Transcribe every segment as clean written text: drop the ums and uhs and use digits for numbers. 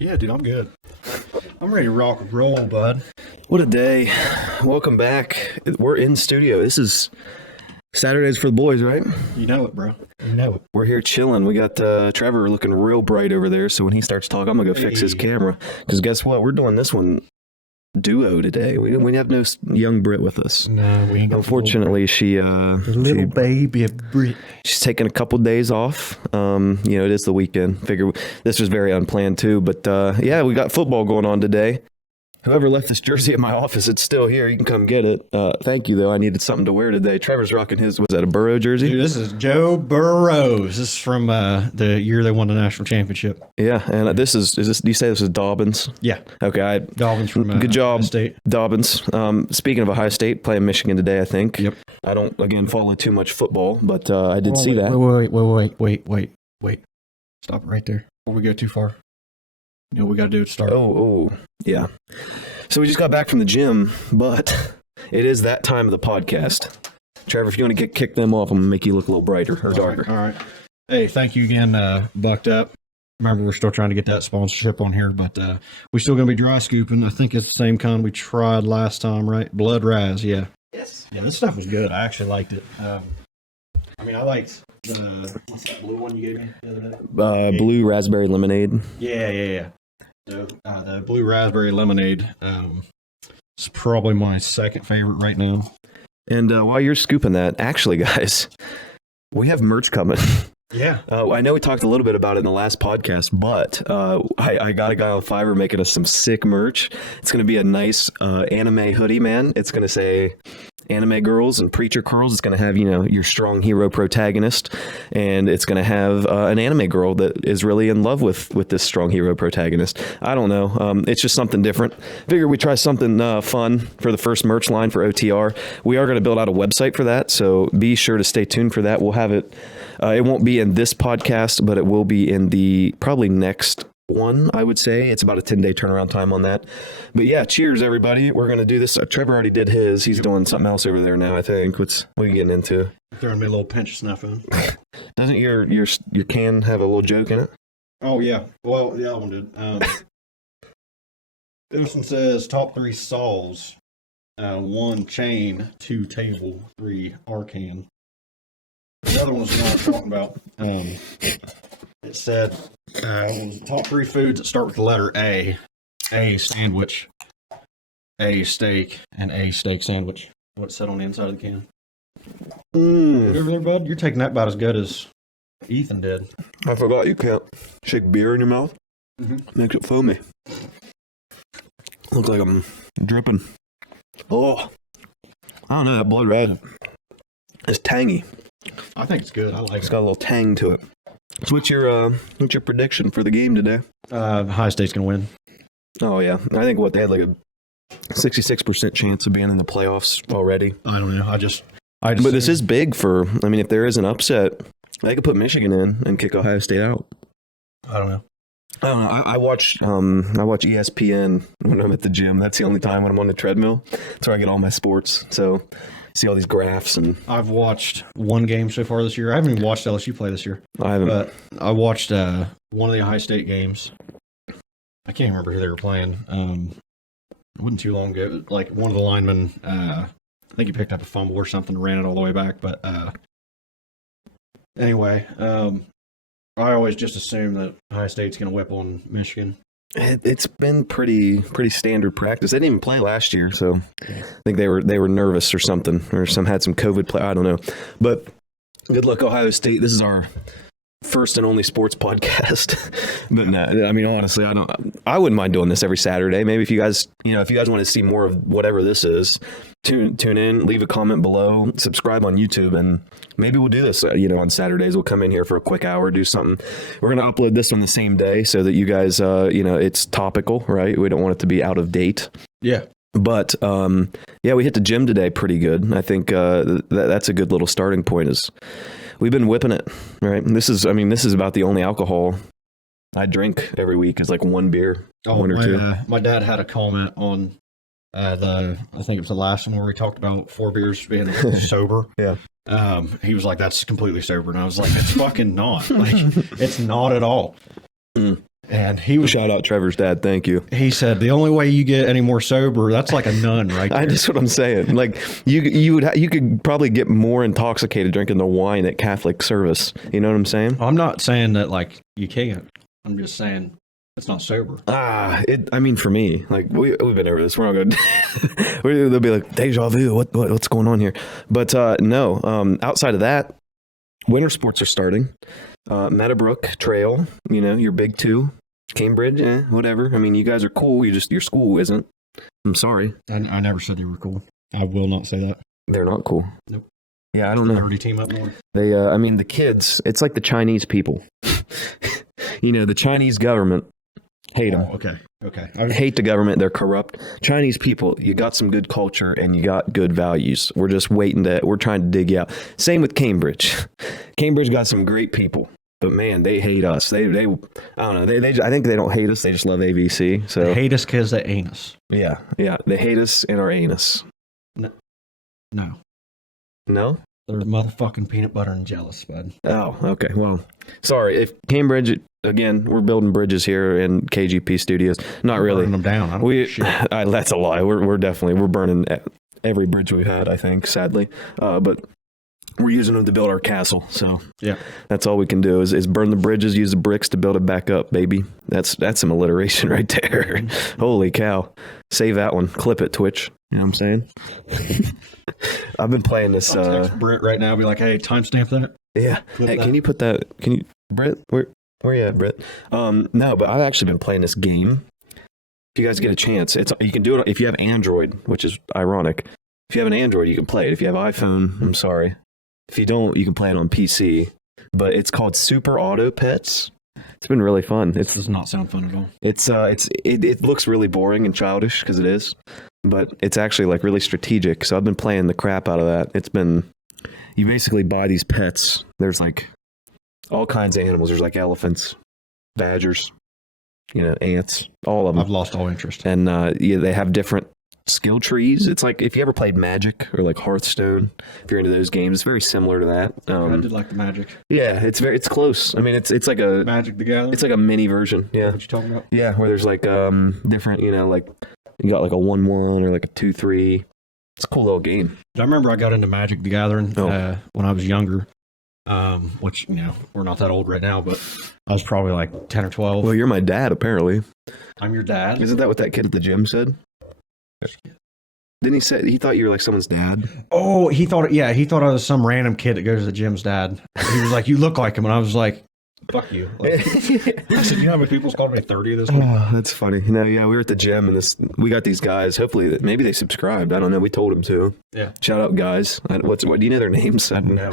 Yeah, dude, I'm good. I'm ready to rock and roll, bud. What a day. Welcome back. We're in studio. This is Saturdays for the boys, right? You know it, bro. You know it. We're here chilling. We got Trevor looking real bright over there, so when he starts talking, I'm going to go fix his camera. Because guess what? We're doing this one duo today. We have no young Brit with us. No, we ain't got Unfortunately, little baby Brit. She's taking a couple days off. It is the weekend. Figure this was very unplanned too, but yeah, we got football going on today. Whoever left this jersey at my office, it's still here. You can come get it. Thank you, though. I needed something to wear today. Trevor's rocking his. Was that a Burrow jersey? Dude, this is Joe Burrows. This is from the year they won the national championship. Yeah, and this is this? Do you say this is Dobbins? Yeah. Okay. Dobbins from good job, Ohio State. Dobbins. Speaking of Ohio State, playing Michigan today, I think. Yep. I don't again follow too much football, but I did see that. Wait. Stop it right there before we go too far. You know what we got to do to start. Oh, yeah. So we just got back from the gym, but it is that time of the podcast. Trevor, if you want to kick them off, I'm going to make you look a little brighter or darker. All right. Hey, thank you again, Bucked Up. Remember, we're still trying to get that sponsorship on here, but we're still going to be dry scooping. I think it's the same kind we tried last time, right? Blood Raz, yeah. Yes. Yeah, this stuff was good. I actually liked it. I liked what's that blue one you gave me the other day? Blue raspberry lemonade. Yeah. The blue raspberry lemonade is probably my second favorite right now. And while you're scooping that, actually, guys, we have merch coming. Yeah. I know we talked a little bit about it in the last podcast, but I got a guy on Fiverr making us some sick merch. It's going to be a nice anime hoodie, man. It's going to say anime girls and preacher curls. It's going to have, your strong hero protagonist, and it's going to have an anime girl that is really in love with this strong hero protagonist. I don't know. It's just something different. Figure we try something fun for the first merch line for OTR. We are going to build out a website for that, so be sure to stay tuned for that. We'll have it. It won't be in this podcast, but it will be in the probably next one, I would say. It's about a 10-day turnaround time on that. But yeah, cheers, everybody. We're going to do this. Trevor already did his. He's doing something else over there now, I think. What are you getting into? Throwing me a little pinch of snuff in. Doesn't your can have a little joke in it? Oh, yeah. Well, the other one did. This one says, top 3 saws. 1 chain, 2 table, 3 arcane. The other one's the one I'm talking about. It said, top 3 foods that start with the letter A. A, sandwich. A, steak. And A, steak sandwich. What's said on the inside of the can? Over there, bud? You're taking that about as good as Ethan did. I forgot you can't shake beer in your mouth. Mm-hmm. Makes it foamy. Looks like I'm dripping. Oh, I don't know. That blood red is tangy. I think it's good. I like it. It's got a little tang to it. So what's your prediction for the game today? Ohio State's gonna win. Oh yeah, I think they had like a 66% chance of being in the playoffs already. I don't know. I just. But this is big for. I mean, if there is an upset, they could put Michigan in and kick Ohio State out. I don't know. I watch ESPN when I'm at the gym. That's the only time when I'm on the treadmill. That's where I get all my sports. So. See all these graphs, and I've watched one game so far this year. I haven't even watched LSU play this year. I haven't. But I watched one of the Ohio State games. I can't remember who they were playing. It wasn't too long ago. Like one of the linemen, I think he picked up a fumble or something and ran it all the way back. But anyway, I always just assume that Ohio State's going to whip on Michigan. It's been pretty standard practice. They didn't even play last year, so I think they were nervous or something, or had some COVID play. I don't know. But good luck, Ohio State. This is our first and only sports podcast. But no, I mean, honestly, I wouldn't mind doing this every Saturday. Maybe if you guys want to see more of whatever this is, tune in, leave a comment below, subscribe on YouTube, and maybe we'll do this. On Saturdays, we'll come in here for a quick hour, do something. We're going to upload this on the same day so that you guys, it's topical, right? We don't want it to be out of date. Yeah. But, we hit the gym today pretty good. I think that's a good little starting point is we've been whipping it, right? And this is about the only alcohol I drink every week is like one beer, one or two. My dad had a comment on I think it was the last one where we talked about 4 beers being sober. Yeah. He was like, that's completely sober. And I was like, it's fucking not. Like, it's not at all. Mm. And he was Shout out Trevor's dad. Thank you. He said the only way you get any more sober, that's like a nun, right there. That's what I'm saying. Like you could probably get more intoxicated drinking the wine at Catholic service. You know what I'm saying? I'm not saying that like you can't. I'm just saying it's not sober. I mean, for me, like we've been over this. We're not good. They'll be like deja vu. What's going on here? But no. Outside of that, winter sports are starting. Meadowbrook Trail. You know, your big two. Cambridge, whatever. I mean, you guys are cool. Your school isn't. I'm sorry. I never said they were cool. I will not say that. They're not cool. Nope. Yeah, I don't know. Already team up more. They, I mean, the kids. It's like the Chinese people. You know, the Chinese government. Hate them. Oh, okay. I hate the government. They're corrupt. Chinese people, you got some good culture and you got good values. We're just we're trying to dig you out. Same with Cambridge. Cambridge got some great people. But man, they hate us. They I don't know. I think they don't hate us. They just love AVC. So they hate us because they ain't us. Yeah. They hate us and our anus. No. They're motherfucking peanut butter and jealous, bud. Oh, okay. Well, sorry. If Cambridge, again, we're building bridges here in KGP Studios. Not really. Burning them down. I don't give a shit. That's a lie. We're definitely burning every bridge we've had. I think, sadly, but. We're using them to build our castle, so yeah, that's all we can do is burn the bridges, use the bricks to build it back up, baby. That's some alliteration right there. Holy cow! Save that one, clip it, Twitch. You know what I'm saying? I've been playing this. Text Britt right now, be like, "Hey, timestamp that." Yeah. Hey, can you put that? Can you, Britt? Where you at, Britt? No, but I've actually been playing this game. If you guys get a chance, you can do it if you have Android, which is ironic. If you have an Android, you can play it. If you have iPhone, I'm sorry. If you don't, you can play it on PC, but it's called Super Auto Pets. It's been really fun. It does not sound fun at all. It looks really boring and childish because it is, but it's actually like really strategic. So I've been playing the crap out of that. You basically buy these pets. There's like all kinds of animals. There's like elephants, badgers, ants, all of them. I've lost all interest. And they have different skill trees. It's like if you ever played Magic or like Hearthstone, if you're into those games, it's very similar to that. I did like the Magic. Yeah, it's close. I mean, it's like a Magic the Gathering. It's like a mini version. Yeah, what you talking about? Yeah, where there's like different, like you got like a 1/1 or like a 2/3. It's a cool little game. I remember I got into Magic the Gathering when I was younger. Which we're not that old right now, but I was probably like 10 or 12. Well, you're my dad, apparently. I'm your dad. Isn't that what that kid at the gym said? Didn't he say he thought you were like someone's dad? Oh, he thought I was some random kid that goes to the gym's dad. He was like, "You look like him," and I was like, "Fuck you." Like, I said, "You know how many people's called me 30 this week?" Oh, that's funny. We were at the gym and we got these guys. Hopefully, maybe they subscribed. I don't know. We told them to. Yeah. Shout out, guys. What do you know their names? I don't know.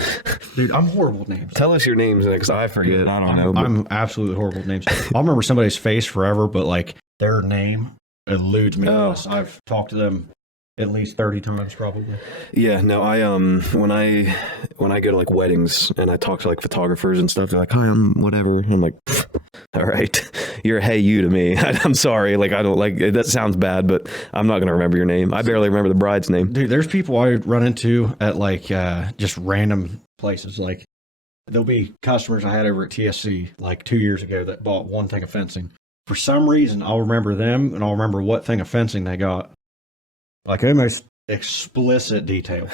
Dude, I'm horrible with names. Tell us your names because I forget. I don't know. I'm absolutely horrible with names. I'll remember somebody's face forever, but like their name eludes me. Oh. I've talked to them at least 30 times probably. Yeah, no, I when I go to like weddings and I talk to like photographers and stuff, they're like, "Hi, I'm whatever." And I'm like, "All right, you're a hey you to me." I'm sorry, like I don't like it. That sounds bad, but I'm not gonna remember your name. I barely remember the bride's name. Dude, there's people I run into at like just random places. Like there'll be customers I had over at TSC like 2 years ago that bought one thing of fencing. For some reason, I'll remember them and I'll remember what thing of fencing they got. Like almost explicit detail.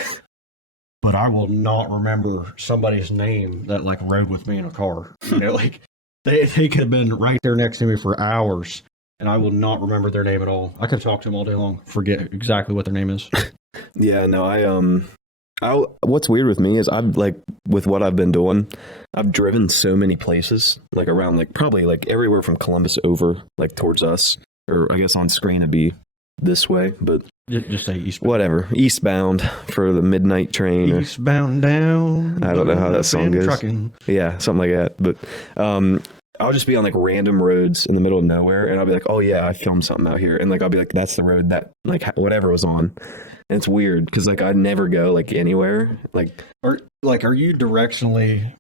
But I will not remember somebody's name that like rode with me in a car. Like they could have been right there next to me for hours and I will not remember their name at all. I could talk to them all day long, forget exactly what their name is. Yeah, no, what's weird with me is I've like with what I've been doing, I've driven so many places, like around like probably like everywhere from Columbus over like towards us, or I guess on screen it'd be this way, but just say eastbound. Whatever, eastbound for the midnight train. Eastbound down. I don't know how that song goes. Trucking. Yeah, something like that. But I'll just be on like random roads in the middle of nowhere, and I'll be like, "Oh yeah, I filmed something out here," and like I'll be like, "That's the road that like whatever was on." And it's weird because like I never go like anywhere. Are you directionally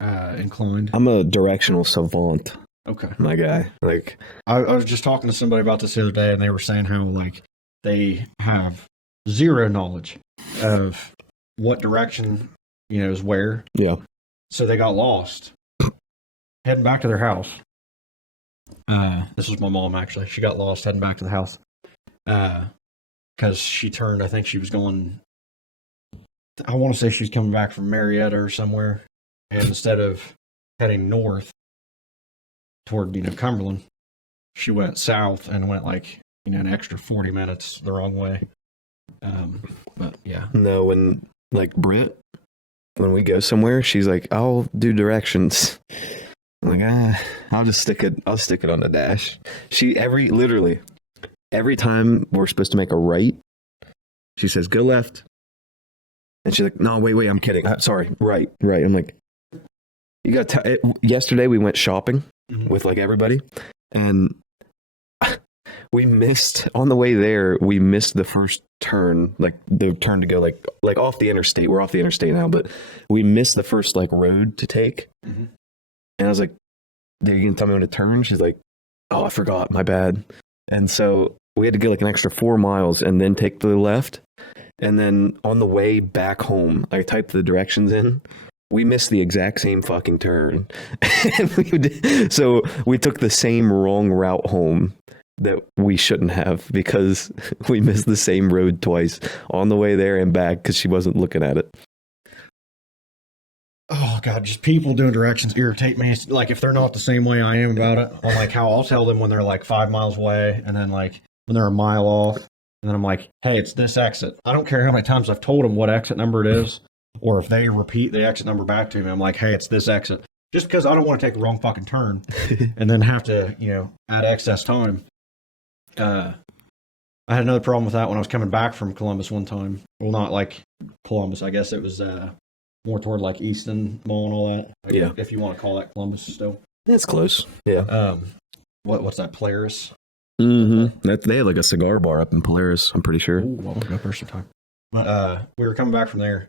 inclined? I'm a directional savant. Okay, my guy. Like I was just talking to somebody about this the other day, and they were saying how like they have zero knowledge of what direction is where. Yeah. So they got lost, heading back to their house, This was my mom, actually. She got lost heading back to the house. Because she turned, I think she was going, I want to say she's coming back from Marietta or somewhere. And instead of heading north toward, Cumberland, she went south and went like, an extra 40 minutes the wrong way. But yeah. No, when like Britt, when we go somewhere, she's like, I'll do directions. I'm like, I'll stick it on the dash. Literally every time we're supposed to make a right, she says, go left. And she's like, no, wait, I'm kidding. I'm sorry. Right. I'm like, you got yesterday we went shopping with like everybody, and we missed on the way there. We missed the first turn, like the turn to go like off the interstate. We're off the interstate now, but we missed the first like road to take. Mm-hmm. And I was like, "Are you gonna tell me when to turn?" She's like, "Oh, I forgot. My bad." And so we had to go like an extra 4 miles and then take the left. And then on the way back home, I typed the directions in. We missed the exact same fucking turn. So we took the same wrong route home that we shouldn't have because we missed the same road twice on the way there and back because she wasn't looking at it. Oh, God, just people doing directions irritate me. It's like, if they're not the same way I am about it, I'm like, how I'll tell them when they're like 5 miles away and then like when they're a mile off. And then I'm like, hey, it's this exit. I don't care how many times I've told them what exit number it is. Or if they repeat the exit number back to me, I'm like, hey, it's this exit. Just because I don't want to take the wrong fucking turn and then have to, add excess time. I had another problem with that when I was coming back from Columbus one time. Well, not like Columbus. I guess it was more toward like Easton Mall and all that. Yeah. If you want to call that Columbus still. It's close. Yeah. What's that, Polaris? Mm-hmm. They have like a cigar bar up in Polaris, I'm pretty sure. Ooh, well, we'll go there sometime. But we were coming back from there.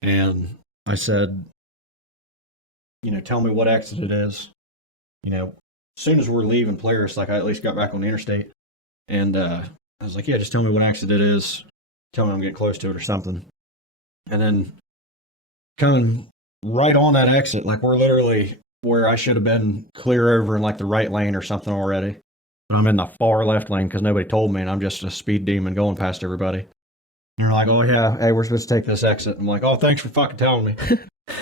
And I said, tell me what exit it is. As soon as we're leaving Polaris, like I at least got back on the interstate. And I was like, yeah, just tell me what exit it is. Tell me I'm getting close to it or something. And then coming right on that exit, like we're literally where I should have been clear over in like the right lane or something already. But I'm in the far left lane because nobody told me and I'm just a speed demon going past everybody. And they're like, oh, yeah, hey, we're supposed to take this exit. I'm like, oh, thanks for fucking telling me.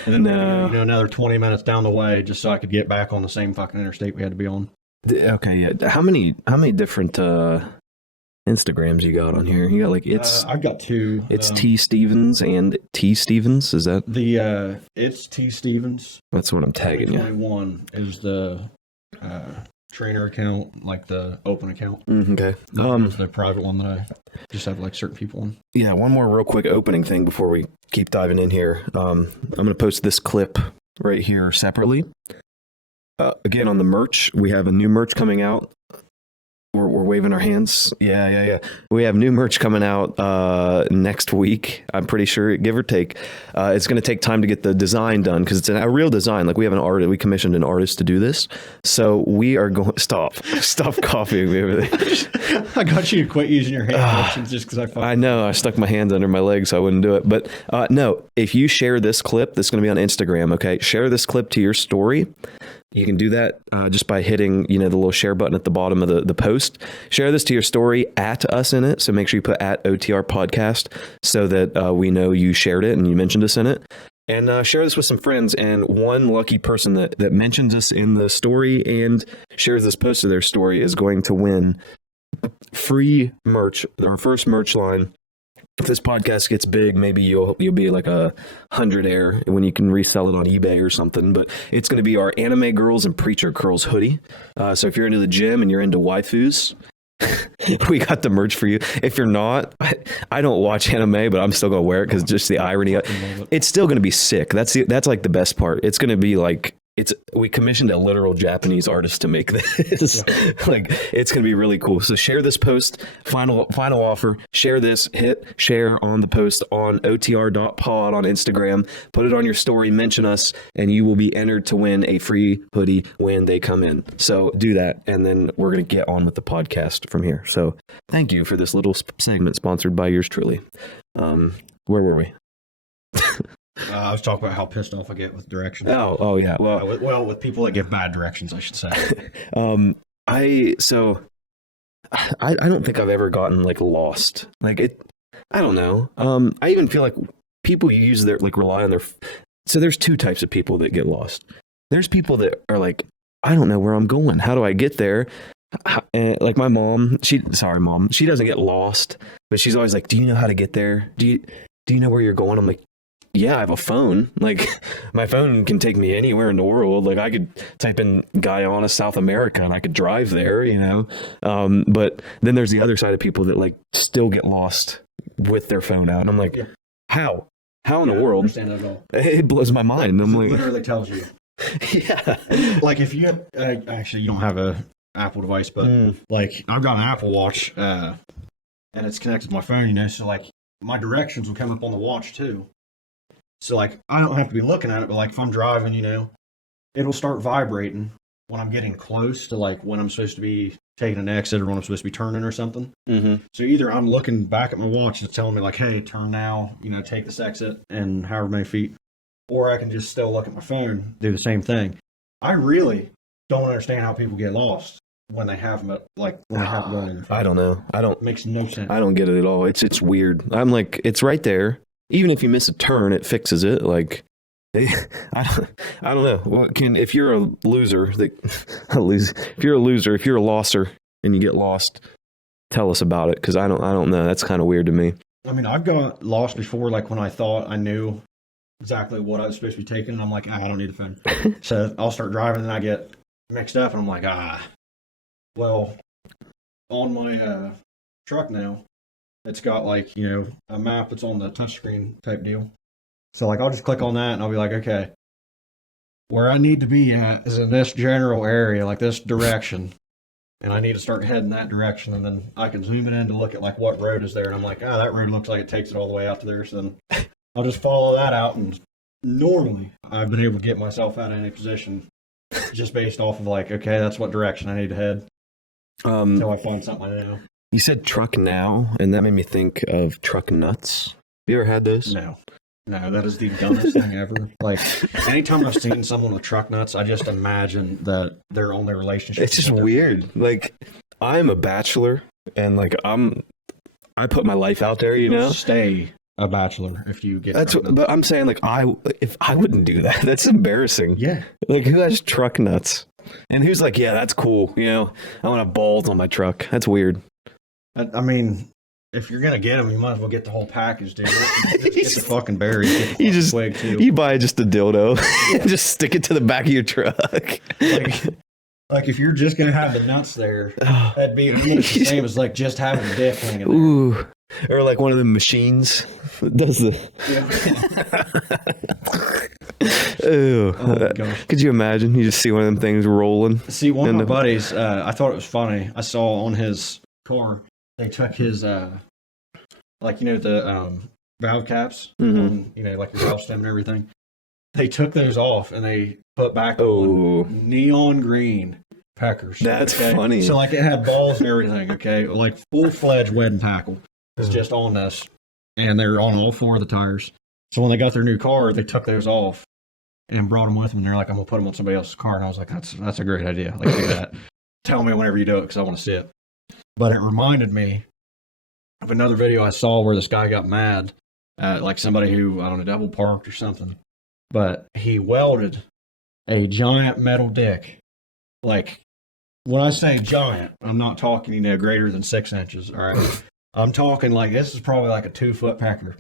And then, another 20 minutes down the way just so I could get back on the same fucking interstate we had to be on. Okay, yeah. How many different Instagrams you got on here? You got like I've got 2. It's T Stevens and T Stevens. Is that it's T Stevens? That's what I'm tagging you. 21 is the trainer account, like the open account. Okay. It's the private one that I just have like certain people on. Yeah, one more real quick opening thing before we keep diving in here. I'm going to post this clip right here separately. Again, on the merch, we have a new merch coming out. We're waving our hands. Yeah. We have new merch coming out next week. I'm pretty sure, give or take. It's going to take time to get the design done because it's a real design. Like we have an artist, we commissioned an artist to do this. So we are going. Stop copying me over there. I got you to quit using your hand motions just because I know I stuck my hands under my legs so I wouldn't do it. But no, if you share this clip, this is going to be on Instagram. Okay, share this clip to your story. You can do that just by hitting, the little share button at the bottom of the post. Share this to your story, at us in it. So make sure you put at OTR podcast so that we know you shared it and you mentioned us in it. And share this with some friends. And one lucky person that mentions us in the story and shares this post to their story is going to win free merch, our first merch line. If this podcast gets big, maybe you'll be like 100 air when you can resell it on eBay or something. But it's going to be our Anime Girls and Preacher Curls hoodie. So if you're into the gym and you're into waifus, we got the merch for you. If you're not, I don't watch anime, but I'm still going to wear it because just the irony. It's still going to be sick. That's like the best part. It's going to be like, we commissioned a literal Japanese artist to make this. Like, it's going to be really cool. So share this post, final offer, share this, hit share on the post on otr.pod on Instagram, put it on your story, mention us, and you will be entered to win a free hoodie when they come in. So do that. And then we're going to get on with the podcast from here. So thank you for this little segment sponsored by yours truly. Where were we? I was talking about how pissed off I get with directions. Oh yeah. Well, with people that give bad directions, I should say. I don't think I've ever gotten like lost. Like I don't know. I even feel like people use their like rely on their. So there's two types of people that get lost. There's people that are like, I don't know where I'm going. How do I get there? Like my mom, she doesn't get lost, but she's always like, do you know how to get there? Do you know where you're going? I'm like, yeah, I have a phone. Like my phone can take me anywhere in the world. Like I could type in Guyana, South America, and I could drive there, you know? But then there's the other side of people that like still get lost with their phone out. And I'm like, how? How in the world? I don't understand that at all. It blows my mind. I'm like, It literally tells you. yeah. Like if you have, actually you don't have a Apple device, but like I've got an Apple Watch, and it's connected to my phone, you know, so like my directions will come up on the watch too. So like I don't have to be looking at it, but like if I'm driving, you know, it'll start vibrating when I'm getting close to like when I'm supposed to be taking an exit or when I'm supposed to be turning or something. Mm-hmm. So either I'm looking back at my watch and it's telling me like, hey, turn now, you know, take this exit and however many feet, or I can just still look at my phone, do the same thing. I really don't understand how people get lost when they have them, like when they have one in their phone. I don't know. It makes no sense. I don't get it at all. It's weird. I'm like, it's right there. Even if you miss a turn, it fixes it. Like, I don't know. Well, if you're a loser, if you're a losser and you get lost, tell us about it because I don't know. That's kind of weird to me. I mean, I've got lost before, like when I thought I knew exactly what I was supposed to be taking, and I'm like, I don't need a phone. So I'll start driving, and I get mixed up, and I'm like, well, on my truck now, it's got like, you know, a map that's on the touchscreen type deal. So like I'll just click on that and I'll be like, okay, where I need to be at is in this general area, like this direction. And I need to start heading that direction, and then I can zoom it in to look at like what road is there, and I'm like, that road looks like it takes it all the way out to there. So then I'll just follow that out, and normally I've been able to get myself out of any position just based off of like, okay, that's what direction I need to head until I find something I know. You said truck now, and that made me think of truck nuts. You ever had those? No, that is the dumbest thing ever. Like, anytime I've seen someone with truck nuts, I just imagine that they're on their relationship. It's just weird. Like, I'm a bachelor, and like I put my life out there, you know. Stay a bachelor if you get. But I'm saying like if I wouldn't do that, that's embarrassing. Yeah. Like who has truck nuts, and who's like, yeah, that's cool. You know, I want to have balls on my truck. That's weird. I mean, if you're gonna get them, you might as well get the whole package, dude. Get the fucking berries. Get the swig too. You buy just a dildo, just stick it to the back of your truck. Like if you're just gonna have the nuts there, that'd be the same as like just having a dick hanging there. Ooh, or like one of the machines that does the. Ew. Oh my gosh. Could you imagine? You just see one of them things rolling. See, one of my buddies, I thought it was funny. I saw on his car. They took his, like, you know, the valve caps, on, you know, like your valve stem and everything. They took those off and they put back on neon green peckers. That's funny. So, like, it had balls and everything, okay? Like, full-fledged wedding tackle was just on this. And they're on all four of the tires. So, when they got their new car, they took those off and brought them with them. And they're like, I'm going to put them on somebody else's car. And I was like, that's a great idea. Like, do that. Tell me whenever you do it because I want to see it. But it reminded me of another video I saw where this guy got mad at like somebody who, I don't know, double parked or something. But he welded a giant metal dick. Like, when I say giant, I'm not talking, you know, greater than 6 inches, all right? I'm talking like, this is probably like a 2-foot pecker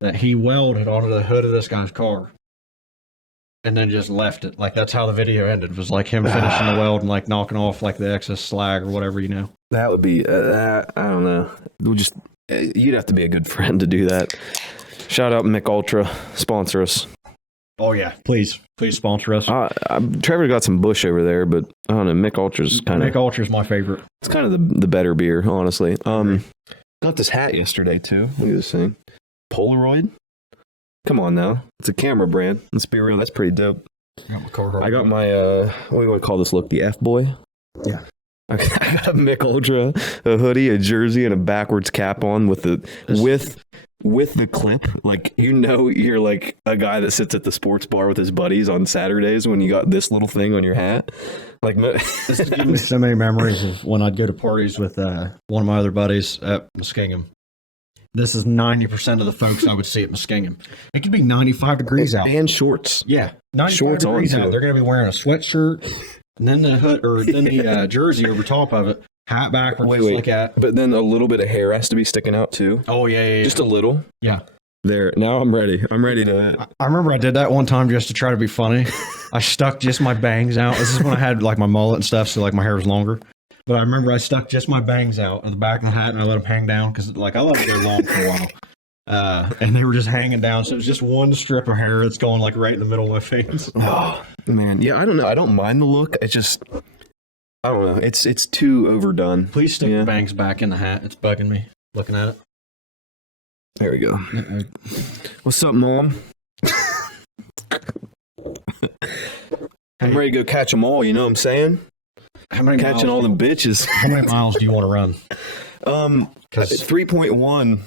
that he welded onto the hood of this guy's car. And then just left it. Like, that's how the video ended. It was like him finishing the weld and like knocking off like the excess slag or whatever, you know. That would be, I don't know. You'd have to be a good friend to do that. Shout out Mick Ultra, sponsor us. Oh yeah, please sponsor us. Trevor got some Bush over there, but I don't know. Mick Ultra's Mick Ultra's my favorite. It's kind of the better beer, honestly. Got this hat yesterday too. Look at this thing, Polaroid. Come on now, it's a camera brand. Let's be real, that's pretty dope. I got my what do you want to call this look? The F boy. Yeah. I got a Mick Ultra, a hoodie, a jersey, and a backwards cap on with with the clip, like, you're like a guy that sits at the sports bar with his buddies on Saturdays when you got this little thing on your hat. Like, This is giving me so many memories of when I'd go to parties with one of my other buddies at Muskingum. This is 90% of the folks I would see at Muskingum. It could be 95 degrees out. and shorts. Yeah, 95 Shorts on, degrees out. too. They're going to be wearing a sweatshirt, and then the hood, or then the jersey over top of it, hat backwards, just like that. But then a little bit of hair has to be sticking out too. Oh, yeah. Just a little. Yeah. There. Now I'm ready. I'm ready to. I remember I did that one time just to try to be funny. I stuck just my bangs out. This is when I had like my mullet and stuff, so like my hair was longer. But I remember I stuck just my bangs out at the back of the hat, and I let them hang down because like I let them go long for a while. And they were just hanging down, so it was just one strip of hair that's going like right in the middle of my face. Oh man, yeah. I don't know. I don't mind the look. It's just, I don't know. It's too overdone. Please stick the bangs back in the hat. It's bugging me looking at it. There we go. What's up, Mom? I'm ready to go catch them all. You know what I'm saying? How many Catching all them bitches. How many miles do you want to run? 3.1.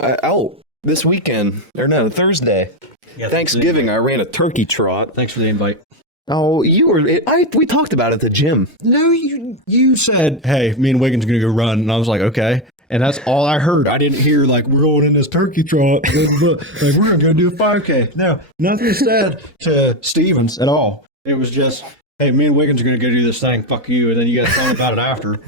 Okay. This weekend, or no, Thursday. Yeah, Thanksgiving, I ran a turkey trot. Thanks for the invite. Oh, we talked about it at the gym. No, you said, hey, me and Wiggins are going to go run. And I was like, okay. And that's all I heard. I didn't hear, like, we're going in this turkey trot. Like, we're going to go do a 5K. No, nothing said to Stevens at all. It was just, hey, me and Wiggins are going to go do this thing. Fuck you. And then you guys thought about it after.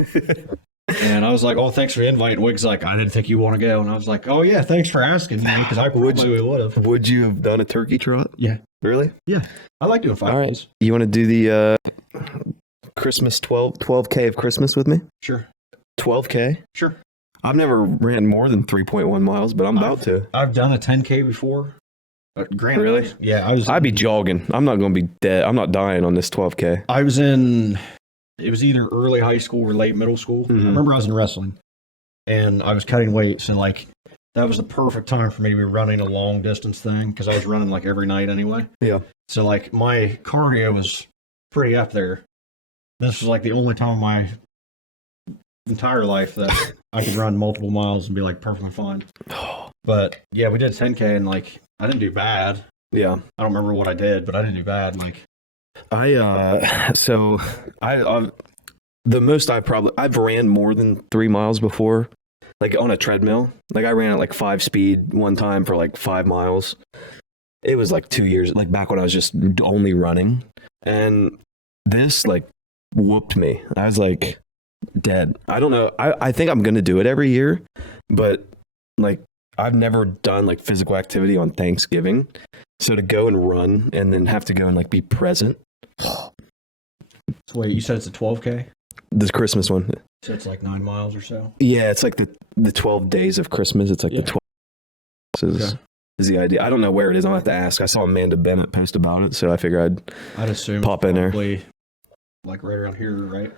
And I was like, oh, thanks for the invite. And Wiggins like, I didn't think you want to go. And I was like, oh, yeah, thanks for asking. Because I probably would have. Would you have done a turkey trot? Yeah. Really? Yeah. I like doing 5Ks. All right. You want to do the Christmas 12K of Christmas with me? Sure. 12K? Sure. I've never ran more than 3.1 miles, but I'm about to. I've done a 10K before. Granted, Really? Yeah. I'd be jogging. I'm not going to be dead. I'm not dying on this 12K. I was in, it was either early high school or late middle school. Mhm. I remember I was in wrestling and I was cutting weights, and like that was the perfect time for me to be running a long distance thing because I was running like every night anyway. Yeah. So like my cardio was pretty up there. This was like the only time in my entire life that I could run multiple miles and be like perfectly fine. But yeah, we did 10K and like I didn't do bad. Yeah. I don't remember what I did, but I didn't do bad. Like the most I've ran more than 3 miles before, like on a treadmill. Like I ran at like 5 speed one time for like 5 miles. It was like 2 years, like back when I was just only running. And this like whooped me. I was like dead. I don't know. I think I'm going to do it every year, but like I've never done like physical activity on Thanksgiving. So to go and run and then have to go and like be present. So wait, you said it's a 12K? This Christmas one. So it's like 9 miles or so? Yeah, it's like the 12 days of Christmas. It's like Yeah. the 12 is the idea. I don't know where it is. I'll have to ask. I saw Amanda Bennett post about it, so I figure I'd assume Pop in there. probably like right around here, right?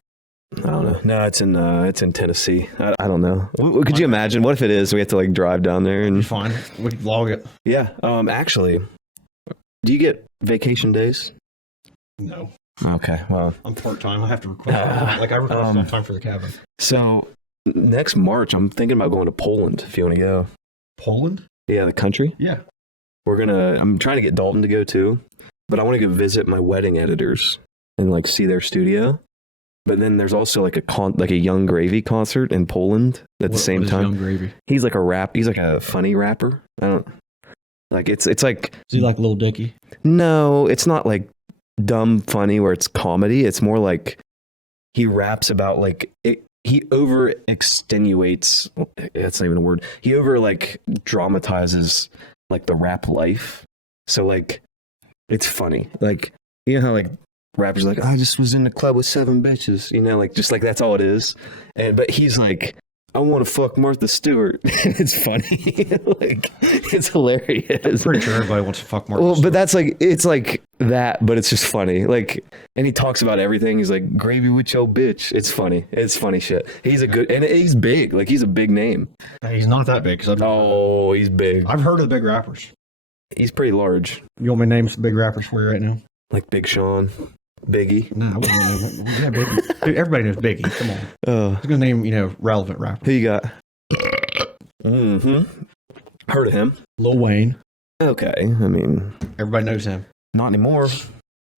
I don't know. No, it's in Tennessee. I don't know. Could you imagine? What if it is? We have to like drive down there Be and fine. We can log it. yeah. Actually, do you get vacation days? No. Okay. Well, I'm part-time. I have to request like I request full time for the cabin. so next March, I'm thinking about going to Poland. If you want to go, Poland? yeah, the country. Yeah. I'm trying to get Dalton to go too, but I want to go visit my wedding editors and like see their studio. But then there's also like a Young Gravy concert in Poland at the same time. Young Gravy? He's like a funny rapper. I don't like it's like Is he like Lil Dicky? no, it's not like dumb funny where it's comedy. It's more like he raps about like he over extenuates. That's not even a word. He over like dramatizes like the rap life. So like it's funny. Like you know how like rappers are like, I just was in the club with 7 bitches, you know, like just like that's all it is. But he's like, I want to fuck Martha Stewart. It's funny. Like it's hilarious. I'm pretty sure everybody wants to fuck Martha Well, Stewart. but that's like it's like that, but it's just funny. Like, and he talks about everything. He's like, gravy with your bitch. It's funny. It's funny shit. He's a good, and he's big. Like he's a big name. He's not that big. Cause Oh, he's big. I've heard of the big rappers. He's pretty large. You want me to name some big rappers for you right now? Like Big Sean, Biggie. No, I wouldn't name it. Yeah, Biggie. Dude, everybody knows Biggie. Come on. I Oh, was going to name, relevant rappers. who you got? Mm-hmm. Heard of him. Lil Wayne. Okay. I mean, Everybody knows him. not anymore.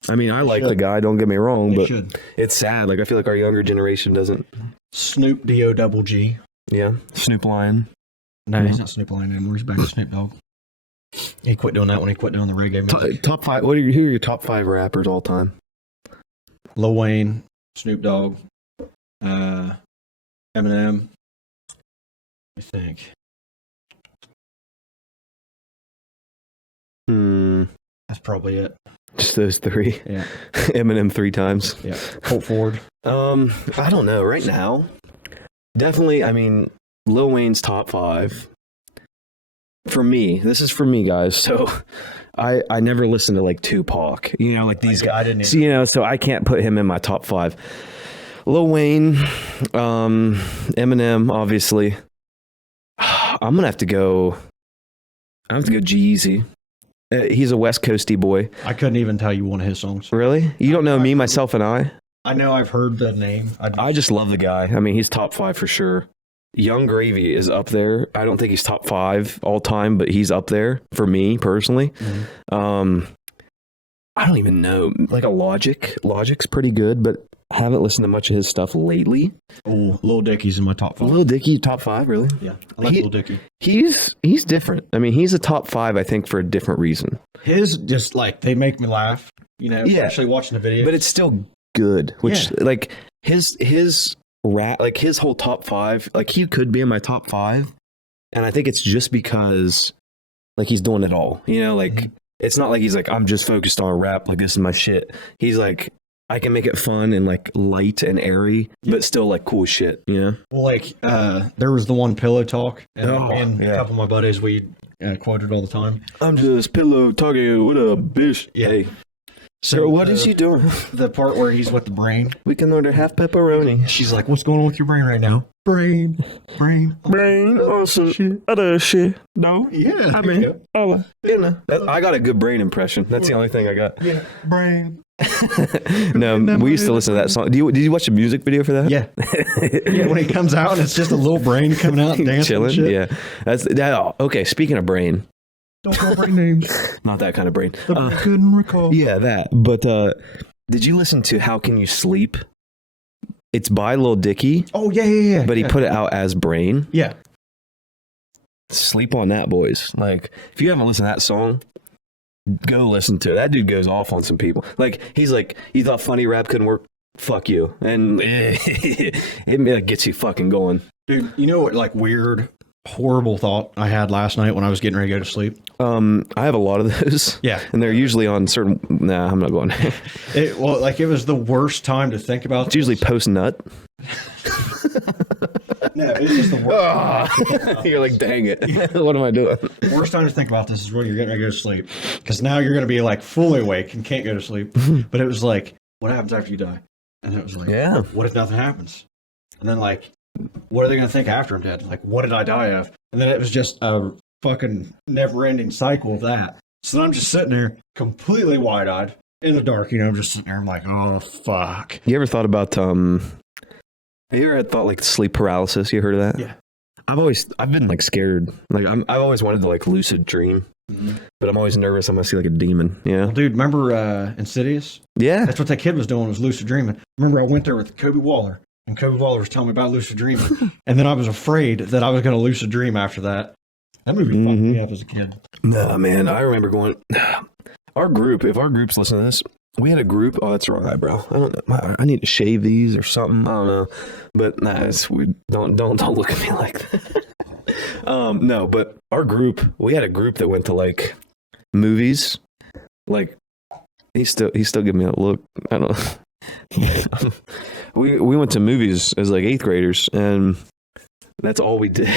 I mean, I like Should. the guy, don't get me wrong, They but should. it's sad. Like, I feel like our younger generation doesn't. Snoop D-O-double-G. Yeah. Snoop Lion. No, he's not Snoop Lion anymore. He's back to Snoop Dogg. He quit doing that when he quit doing the reggae music. Top 5. Who are your top 5 rappers all time? Lil Wayne, Snoop Dogg, Eminem. I think. That's probably it. Just those 3. Yeah. Eminem 3 times. Yeah. Colt Ford. I don't know. Right now, definitely, I mean, Lil Wayne's top 5. For me, this is for me, guys. So I never listened to like Tupac, you know, like these guys. I didn't So, you know, so I can't put him in my top 5. Lil Wayne, Eminem, obviously. I'm gonna have to go G-Eazy. He's a West Coasty boy. I couldn't even tell you one of his songs. Really? You don't know Me, Myself, and I? I know I've heard the name. I just love the guy. I mean, he's top 5 for sure. Young Gravy is up there. I don't think he's top 5 all time, but he's up there for me personally. Mm-hmm. I don't even know. Like a Logic. Logic's pretty good, but I haven't listened to much of his stuff lately. Oh, Lil Dicky's in my top 5. Lil Dicky, top 5, really? Yeah, I like Lil Dicky. He's different. I mean, he's a top 5, I think, for a different reason. His just like they make me laugh. You know, especially watching the video. But it's still good. Which like his rap, like his whole top 5, like he could be in my top 5, and I think it's just because like he's doing it all, you know, like it's not like he's like, I'm just focused on rap, like this is my shit. He's like, I can make it fun and like light and airy, but still like cool shit, you know. Well, like there was the one Pillow Talk, and a yeah. couple of my buddies we quoted all the time. I'm just pillow talking with a bitch. Yeah. Hey, So so what is he doing? The part where he's with the brain. We can order half pepperoni. She's like, "What's going on with your brain right now?" Brain. Awesome shit. Other shit. No. Yeah. I mean, I got a good brain impression. That's the only thing I got. Yeah. Brain. No, we used to listen to that song. Did you watch the music video for that? Yeah. Yeah. When he comes out, and it's just a little brain coming out and dancing. Chilling. And shit. Yeah. That's that. Oh, okay. Speaking of brain, Don't call brain names. not that kind of brain. The brain couldn't recall. Yeah, that. But did you listen to How Can You Sleep? It's by Lil Dicky. Oh yeah. But he put it out as Brain. Yeah. Sleep on that, boys. Like, if you haven't listened to that song, go listen to it. That dude goes off on some people. Like, he's like, you thought funny rap couldn't work? Fuck you. And it gets you fucking going. Dude, you know what, like, weird, horrible thought I had last night when I was getting ready to go to sleep? I have a lot of those. Yeah. And they're usually on certain... Nah, I'm not going there. It was the worst time to think about It's usually post-nut. No, it's just the worst. You're like, dang it. What am I doing? Worst time to think about this is when you're getting ready to go to sleep. Because now you're going to be, like, fully awake and can't go to sleep. But it was like, what happens after you die? And it was like, Yeah. what if nothing happens? And then, like, what are they going to think after I'm dead? Like, what did I die of? And then it was just a fucking never-ending cycle of that. So then I'm just sitting there completely wide-eyed in the dark, you know, I'm just sitting there. I'm like, oh, fuck. You ever thought about, have you ever thought like sleep paralysis? You heard of that? Yeah. I've been like scared. Like I've always wanted to like lucid dream, but I'm always nervous I'm going to see like a demon, you know? Well, dude, remember Insidious? Yeah. That's what that kid was doing, was lucid dreaming. Remember, I went there with Kobe Waller, and Kobe Waller was telling me about lucid dreaming. And then I was afraid that I was going to lucid dream after that. That movie fucked me up as a kid. No, man. I remember going, if our group's listening to this, we had a group. Oh, that's the wrong eyebrow. I don't know. I need to shave these or something. I don't know. But nah, it's weird. Don't look at me like that. No, but our group, we had a group that went to like movies. Like he's still giving me that look. I don't know. we went to movies as like 8th graders, and that's all we did.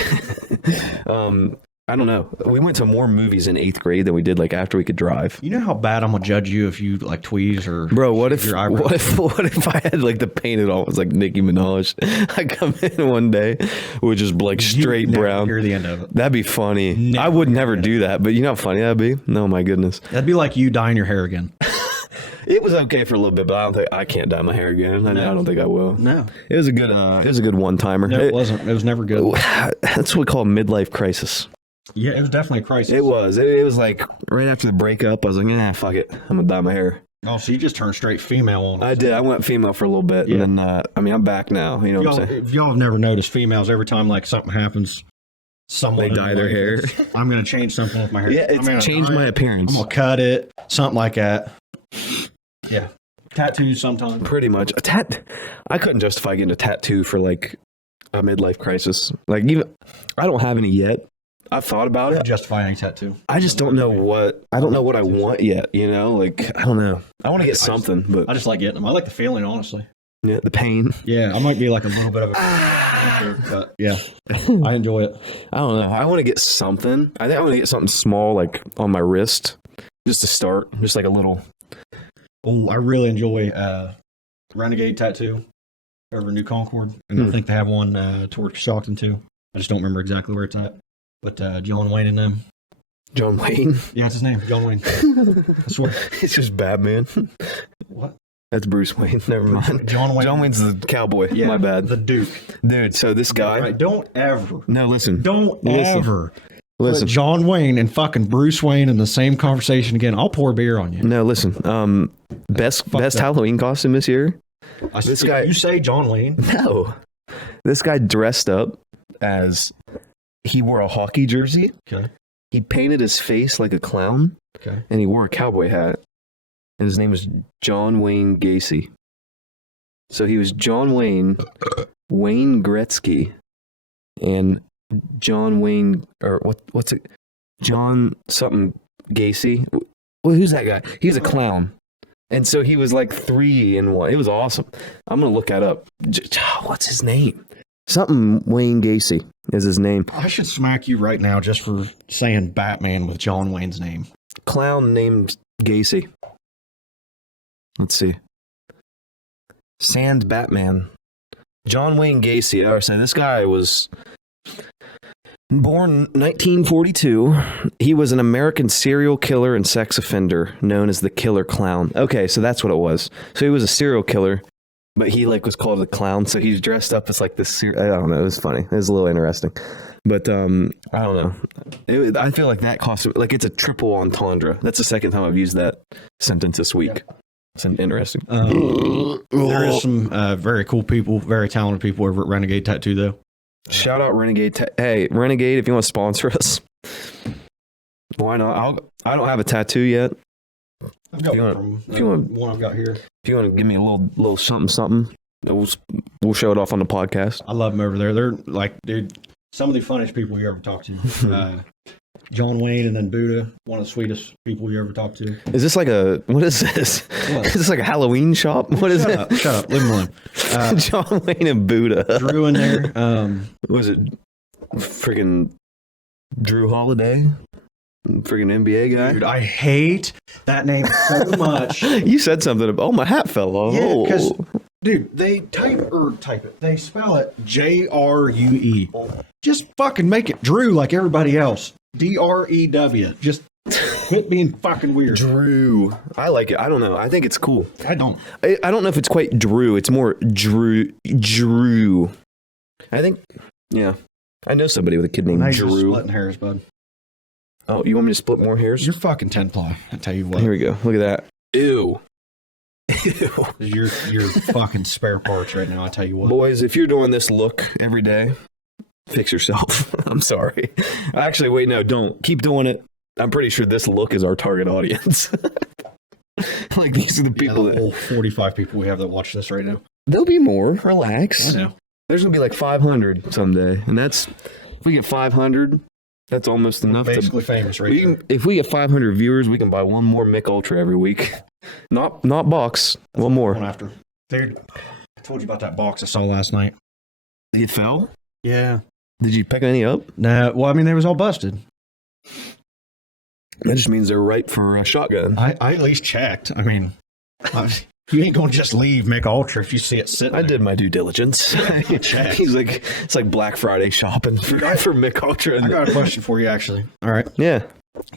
I don't know. We went to more movies in 8th grade than we did like after we could drive. You know how bad I'm gonna judge you if you like tweeze or bro? What if your eyebrows? what if I had like the paint it all was like Nicki Minaj? I come in one day with just like straight brown. Hear the end of it. That'd be funny. I would never do that, but you know how funny that'd be. No, my goodness. That'd be like you dyeing your hair again. It was okay for a little bit, but I can't dye my hair again. I don't think I will. No. It was a good one-timer. No, it wasn't. It was never good. That's what we call midlife crisis. Yeah, it was definitely a crisis. It was. It was like right after the breakup, I was like, fuck it. I'm going to dye my hair. Oh, so you just turned straight female on us. I did. I went female for a little bit, and then, I'm back now. You know what I'm saying? If y'all have never noticed, females, every time like something happens, They dye their hair. I'm going to change something with my hair. Yeah, it's changed my appearance. I'm going to cut it, something like that. Yeah. Tattoos sometimes. Pretty much. I couldn't justify getting a tattoo for like a midlife crisis. Like even, I don't have any yet. I've thought about it. Justify any tattoo. I just don't know what I want yet, you know? Like, I don't know. I want to get something, but I just like getting them. I like the feeling, honestly. Yeah, the pain. Yeah, I might be like a little bit of a but yeah, I enjoy it. I don't know. I want to get something. I think I want to get something small, like on my wrist, just to start. Just like a little. Oh, I really enjoy Renegade tattoo over New Concord, and I think they have one towards Stockton too. I just don't remember exactly where it's at. But John Wayne and them. John Wayne? Yeah, that's his name. John Wayne. I swear. It's just Batman. What? That's Bruce Wayne. Never mind. John Wayne's the cowboy. Yeah, my bad. The Duke. Dude, so this guy. Right, don't ever. No, listen. Don't ever. Listen. Put John Wayne and fucking Bruce Wayne in the same conversation again. I'll pour beer on you. No, listen. Best Halloween costume this year. This guy. You say John Wayne? No. This guy dressed up as. He wore a hockey jersey. Okay. He painted his face like a clown. Okay. And he wore a cowboy hat. And his name was John Wayne Gacy. So he was John Wayne, Wayne Gretzky, and John Wayne, or what's it? John something Gacy. Well, who's that guy? He's a clown. And so he was like 3 in 1. It was awesome. I'm going to look that up. What's his name? Something Wayne Gacy is his name. I should smack you right now just for saying Batman with John Wayne's name. Clown named Gacy. Let's see. Sand Batman. John Wayne Gacy. I say this guy was born 1942. He was an American serial killer and sex offender known as the Killer Clown. Okay, so that's what it was. So he was a serial killer. But he like was called the clown, so he's dressed up as like this. I don't know. It was funny. It was a little interesting, but I don't know. I feel like that costume, like it's a triple entendre. That's the second time I've used that sentence this week. Yeah. It's interesting. There is some very cool people, very talented people over at Renegade Tattoo, though. Shout out Renegade. Hey, Renegade, if you want to sponsor us, why not? I don't have a tattoo yet. I've got one I've got here. If you want to give me a little something, we'll show it off on the podcast. I love them over there. They're like, dude, some of the funniest people you ever talk to. John Wayne and then Buddha, one of the sweetest people you ever talked to. Is this like what is this? What? Is this like a Halloween shop? What is it? Shut up. Leave him alone. John Wayne and Buddha. Drew in there. Was it friggin' Drew Holiday? Friggin' NBA guy. Dude, I hate that name so much. You said something about, my hat fell off. Yeah, because, dude, they type it. They spell it J-R-U-E. Just fucking make it Drew like everybody else. D-R-E-W. Just quit being fucking weird. Drew. I like it. I don't know. I think it's cool. I don't. I don't know if it's quite Drew. It's more Drew. I think, yeah. I know somebody with a kid named Drew. Splitting hairs, bud. Oh, you want me to split more hairs? You're fucking 10-ply. I tell you what. Here we go. Look at that. Ew. You're fucking spare parts right now. I tell you what. Boys, if you're doing this look every day, fix yourself. I'm sorry. Actually, wait, no, don't. Keep doing it. I'm pretty sure this look is our target audience. Like, these are the people the whole 45 people we have that watch this right now. There'll be more. Relax. I know. There's going to be like 500 someday. And if we get 500... That's almost enough. Basically famous, right? If we get 500 viewers, we can buy one more Mick Ultra every week. Not box. One more. One after. Dude, I told you about that box I saw last night. It fell? Yeah. Did you pick any up? Nah. Well, I mean, they was all busted. That just means they're ripe for a shotgun. I at least checked. I mean, you ain't gonna just leave Mick Ultra if you see it sitting. I did my due diligence. He's like, it's like Black Friday shopping for Mick Ultra. I got a question for you, actually. All right. Yeah.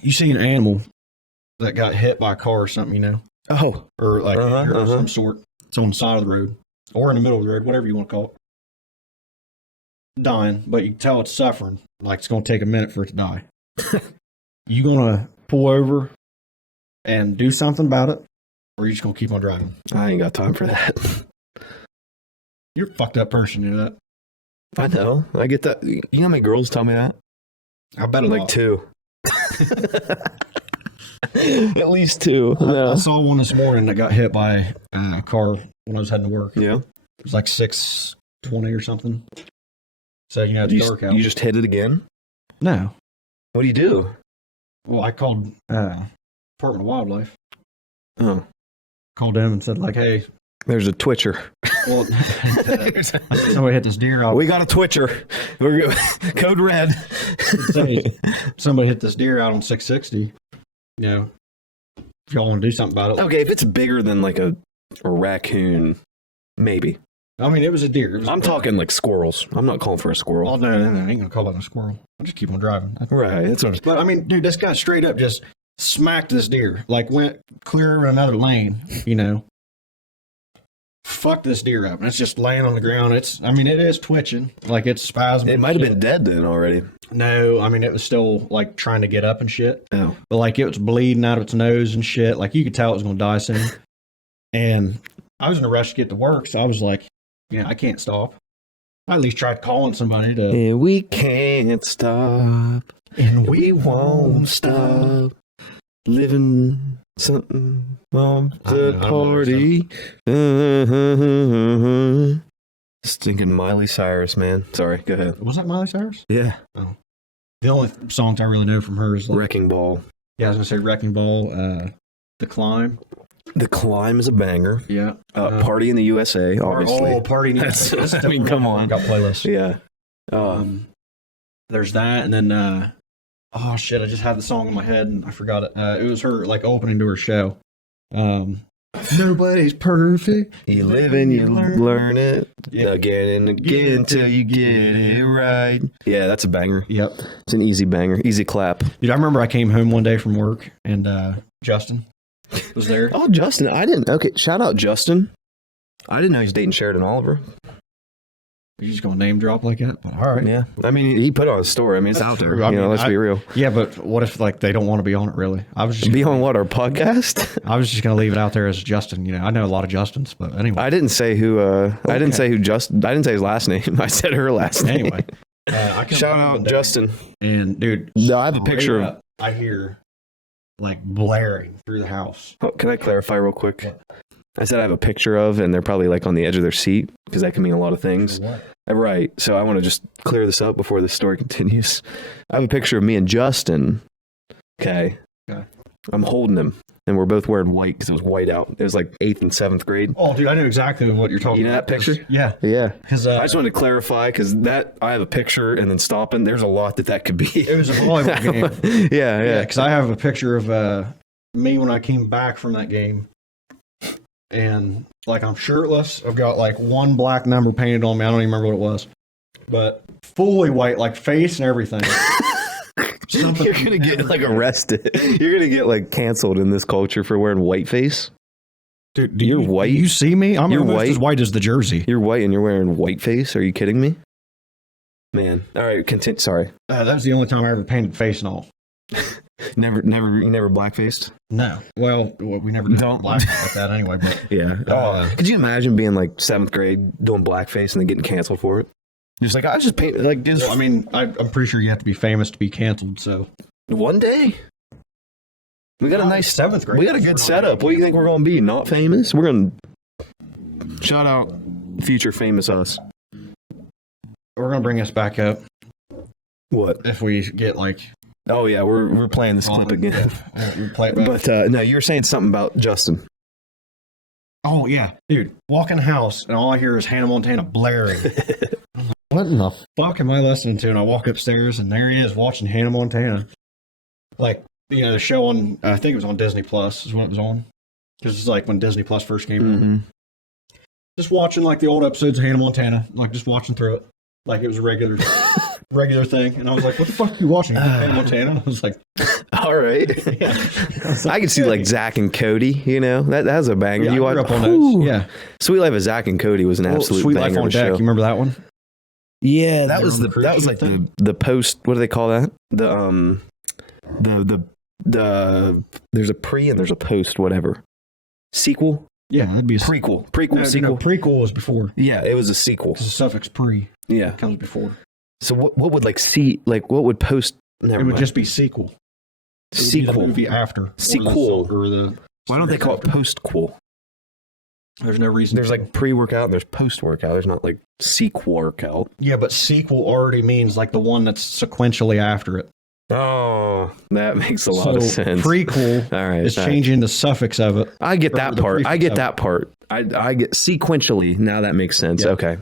You see an animal that got hit by a car or something, you know? Oh. or like of some sort. It's on the side of the road or in the middle of the road, whatever you want to call it. Dying, but you can tell it's suffering. Like it's going to take a minute for it to die. You going to pull over and do something about it, or are you just going to keep on driving? I ain't got time for that. You're a fucked up person, you know that? I know. I get that. You know how many girls tell me that? I bet a Like lot. 2. At least 2. I saw one this morning that got hit by a car when I was heading to work. Yeah. It was like 6:20 or something. So, you know, it's dark out. You just hit it again? No. What do you do? Well, I called Department of Wildlife. Oh. Called them and said, like, hey. There's a twitcher. Well, somebody hit this deer out. We got a twitcher. We're code red. Somebody hit this deer out on 660. You know, if y'all want to do something about it. Okay, if it's bigger than like a raccoon, maybe. I mean, it was a deer. I'm talking like squirrels. I'm not calling for a squirrel. Oh, no, I ain't going to call it a squirrel. I'll just keep on driving. Right. That's what But, I mean, dude, this guy straight up just smacked this deer. Like, went clear another lane, you know. Fuck this deer up. And it's just laying on the ground. It is twitching. Like, it's spasming. It might have been dead then already. No, I mean, it was still, like, trying to get up and shit. Oh. But, like, it was bleeding out of its nose and shit. Like, you could tell it was going to die soon. And I was in a rush to get to work, so I was like, yeah, I can't stop. I at least tried calling somebody to... And we can't stop. And we won't stop. Living something on the party. Just thinking Miley Cyrus, man. Sorry, go ahead. Was that Miley Cyrus? Yeah. Oh. The only songs I really know from her is... Like, Wrecking Ball. yeah, I was going to say Wrecking Ball, The Climb. The Climb is a banger. Yeah. Party in the USA, obviously. Oh, Party in the USA. I mean, come on. Got playlists. Yeah. There's that, and then... oh, shit, I just had the song in my head, and I forgot it. It was her, like, opening to her show. Nobody's perfect. You live and you learn it again and again till you get it right. Yeah, that's a banger. Yep. It's an easy banger. Easy clap. Dude, I remember I came home one day from work, and Justin was there. Oh, Justin. I didn't. Okay, shout out Justin. I didn't know he's dating Sheridan Oliver. You're just going to name drop like that? All right. Yeah. I mean, he put on a story. I mean, it's out there. I mean, let's be real. Yeah, but what if, like, they don't want to be on it, really? I was just Be on what, our podcast? I was just going to leave it out there as Justin. You know, I know a lot of Justins, but anyway. I didn't say who, I didn't say who Justin, I didn't say his last name. I said her last name. Anyway. Shout out Justin. And, dude. No, I have a picture of... I hear, like, blaring through the house. Oh, can I clarify real quick? What? I said I have a picture of, and they're probably like on the edge of their seat because that can mean a lot of things. What? Right. So I want to just clear this up before the story continues. I have a picture of me and Justin. Okay. I'm holding him, and we're both wearing white because it was white out. It was like 8th and 7th grade. Oh, dude, I know exactly what you're talking about. You know that picture? Yeah. Yeah. Because I just wanted to clarify because that I have a picture and then stopping. There's a lot that could be. It was a volleyball game. Yeah. Because I have a picture of me when I came back from that game. And, like, I'm shirtless. I've got, like, one black number painted on me. I don't even remember what it was. But fully white, like, face and everything. You're going to get, like, arrested. You're going to get, like, canceled in this culture for wearing white face. Dude, you're white. Do you see me? I'm you're almost as white as the jersey. You're white and you're wearing white face? Are you kidding me? Man. All right, continue. Sorry. That was the only time I ever painted face and all. You never blackfaced? No. Well, we never did blackface like that anyway. But yeah. Could you imagine being like 7th grade doing blackface and then getting canceled for it? Just like I was just painting like. Just... Well, I mean, I'm pretty sure you have to be famous to be canceled. So one day we got a nice 7th grade. We got a good setup. What do you think we're going to be? Not famous? We're going to shout out future famous us. We're going to bring us back up. What if we get like? Oh, yeah, we're playing this clip again. Yeah, play it back. But, no, you were saying something about Justin. Oh, yeah. Dude, walk in the house, and all I hear is Hannah Montana blaring. What in the fuck am I listening to? And I walk upstairs, and there he is watching Hannah Montana. Like, you know, the show on, I think it was on Disney Plus is when it was on. Because it's like when Disney Plus first came out. Just watching, like, the old episodes of Hannah Montana. Like, just watching through it. Like, it was a regular thing. And I was like, what the fuck are you watching? Hannah Montana? I was like, oh All right. Yeah. I can see like Zach and Cody, you know, that was a banger. Yeah, you I grew watch up on those. Yeah. Sweet Life of Zach and Cody was an absolute Sweet banger Life on of a Deck. show. You remember that one? Yeah, that You was remember that was like the post. What do they call that? The there's a pre and there's a post whatever sequel. Yeah, that'd be a Prequel, No, sequel. prequel was before. Yeah, it was a sequel. Because the suffix pre Yeah. comes before. So what would like what would post? Never It would mind. just be sequel. It would be Sequel. the movie after. Sequel. Or the Why don't they call it post-quel? There's no reason. There's like pre-workout and there's post-workout. There's not like sequel workout. Yeah, but sequel already means like the one that's sequentially after it. Oh, that makes a lot of sense. Prequel All right, is changing the suffix of it. I get or that the part. I prefix get of that part. I get sequentially. Now that makes sense. Yeah. Okay,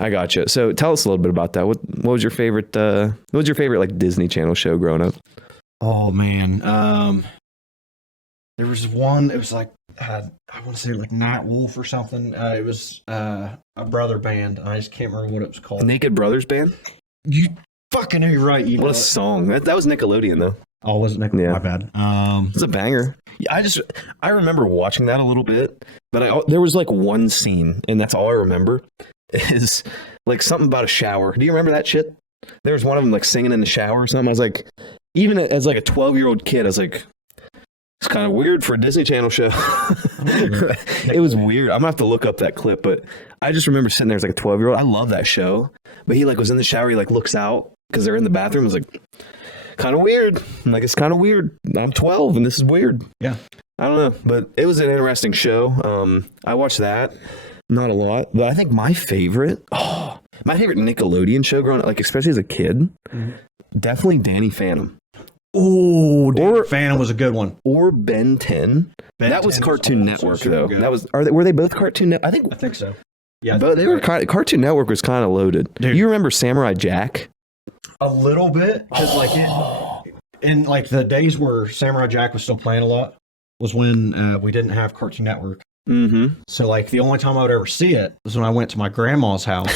I got you. So tell us a little bit about that. What was your favorite? What was your favorite like Disney Channel show growing up? Oh man, there was one. It was like I want to say like Night Wolf or something. It was a brother band. I just can't remember what it was called. Naked Brothers Band. You fucking are right. You know What a song. That was Nickelodeon though. Oh, was it Nick? Yeah. My bad. It's a banger. Yeah, I remember watching that a little bit, but there was like one scene, and that's all I remember is like something about a shower. Do you remember that shit? There was one of them like singing in the shower or something. I was like, even as like a 12-year-old kid, I was like, it's kind of weird for a Disney Channel show. It was weird. I'm gonna have to look up that clip, but I just remember sitting there as like a 12-year-old. I love that show, but he like was in the shower. He like looks out because they're in the bathroom. I was like, kind of weird. I'm like, it's kind of weird. I'm 12 and this is weird. Yeah. I don't know, but it was an interesting show. I watched that. Not a lot, but I think my favorite Nickelodeon show growing up, like especially as a kid, definitely Danny Phantom. Oh, Phantom was a good one. Or Ben 10. That was 10 Cartoon was Network super though. good. That was were they both Cartoon Network? I think so. Yeah, but they were Cartoon Network was kind of loaded. Dude. You remember Samurai Jack? a little bit because in like the days where Samurai Jack was still playing a lot was when we didn't have Cartoon Network. Mm-hmm. So like the only time I would ever see it was when I went to my grandma's house.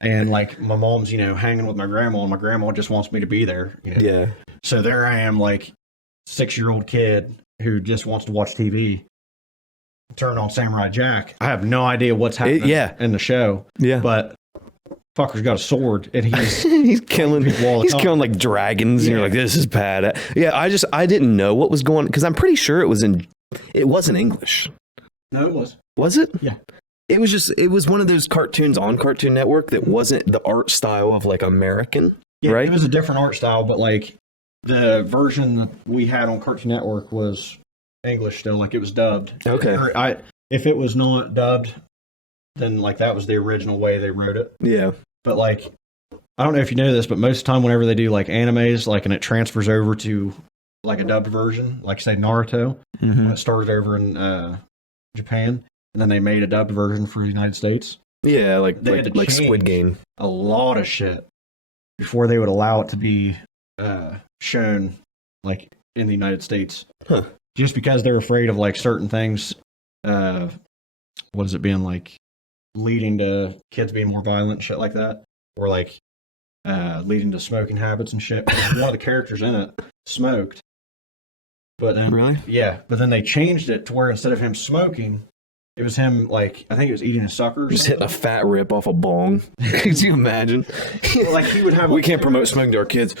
And like my mom's, hanging with my grandma, and my grandma just wants me to be there. Yeah. So there I am, like 6-year-old kid who just wants to watch TV. Turn on Samurai Jack. I have no idea what's happening in the show. Yeah. But fucker's got a sword and he's he's killing people all the he's time. killing like dragons and you're like, this is bad. Yeah, I didn't know what was going because I'm pretty sure it wasn't English. No, it was. Was it? Yeah. It was one of those cartoons on Cartoon Network that wasn't the art style of like American. Yeah, right? It was a different art style, but like the version that we had on Cartoon Network was English still, like it was dubbed. Okay. If it was not dubbed, then like that was the original way they wrote it. Yeah. But like, I don't know if you know this, but most of the time whenever they do like animes, like and it transfers over to like a dubbed version, like say Naruto, when it started over in Japan, and then they made a dubbed version for the United States. Yeah, like change Squid Game. A lot of shit before they would allow it to be shown like in the United States. Huh. Just because they're afraid of like certain things, what is it being like leading to kids being more violent, shit like that, or like leading to smoking habits and shit. One of the characters in it smoked, but then Really? yeah, but then they changed it to where instead of him smoking, it was him like I think he was eating a sucker, or Just something. hitting a fat rip off a bong. Could you imagine? Like he would have. We like, can't promote smoking to our kids.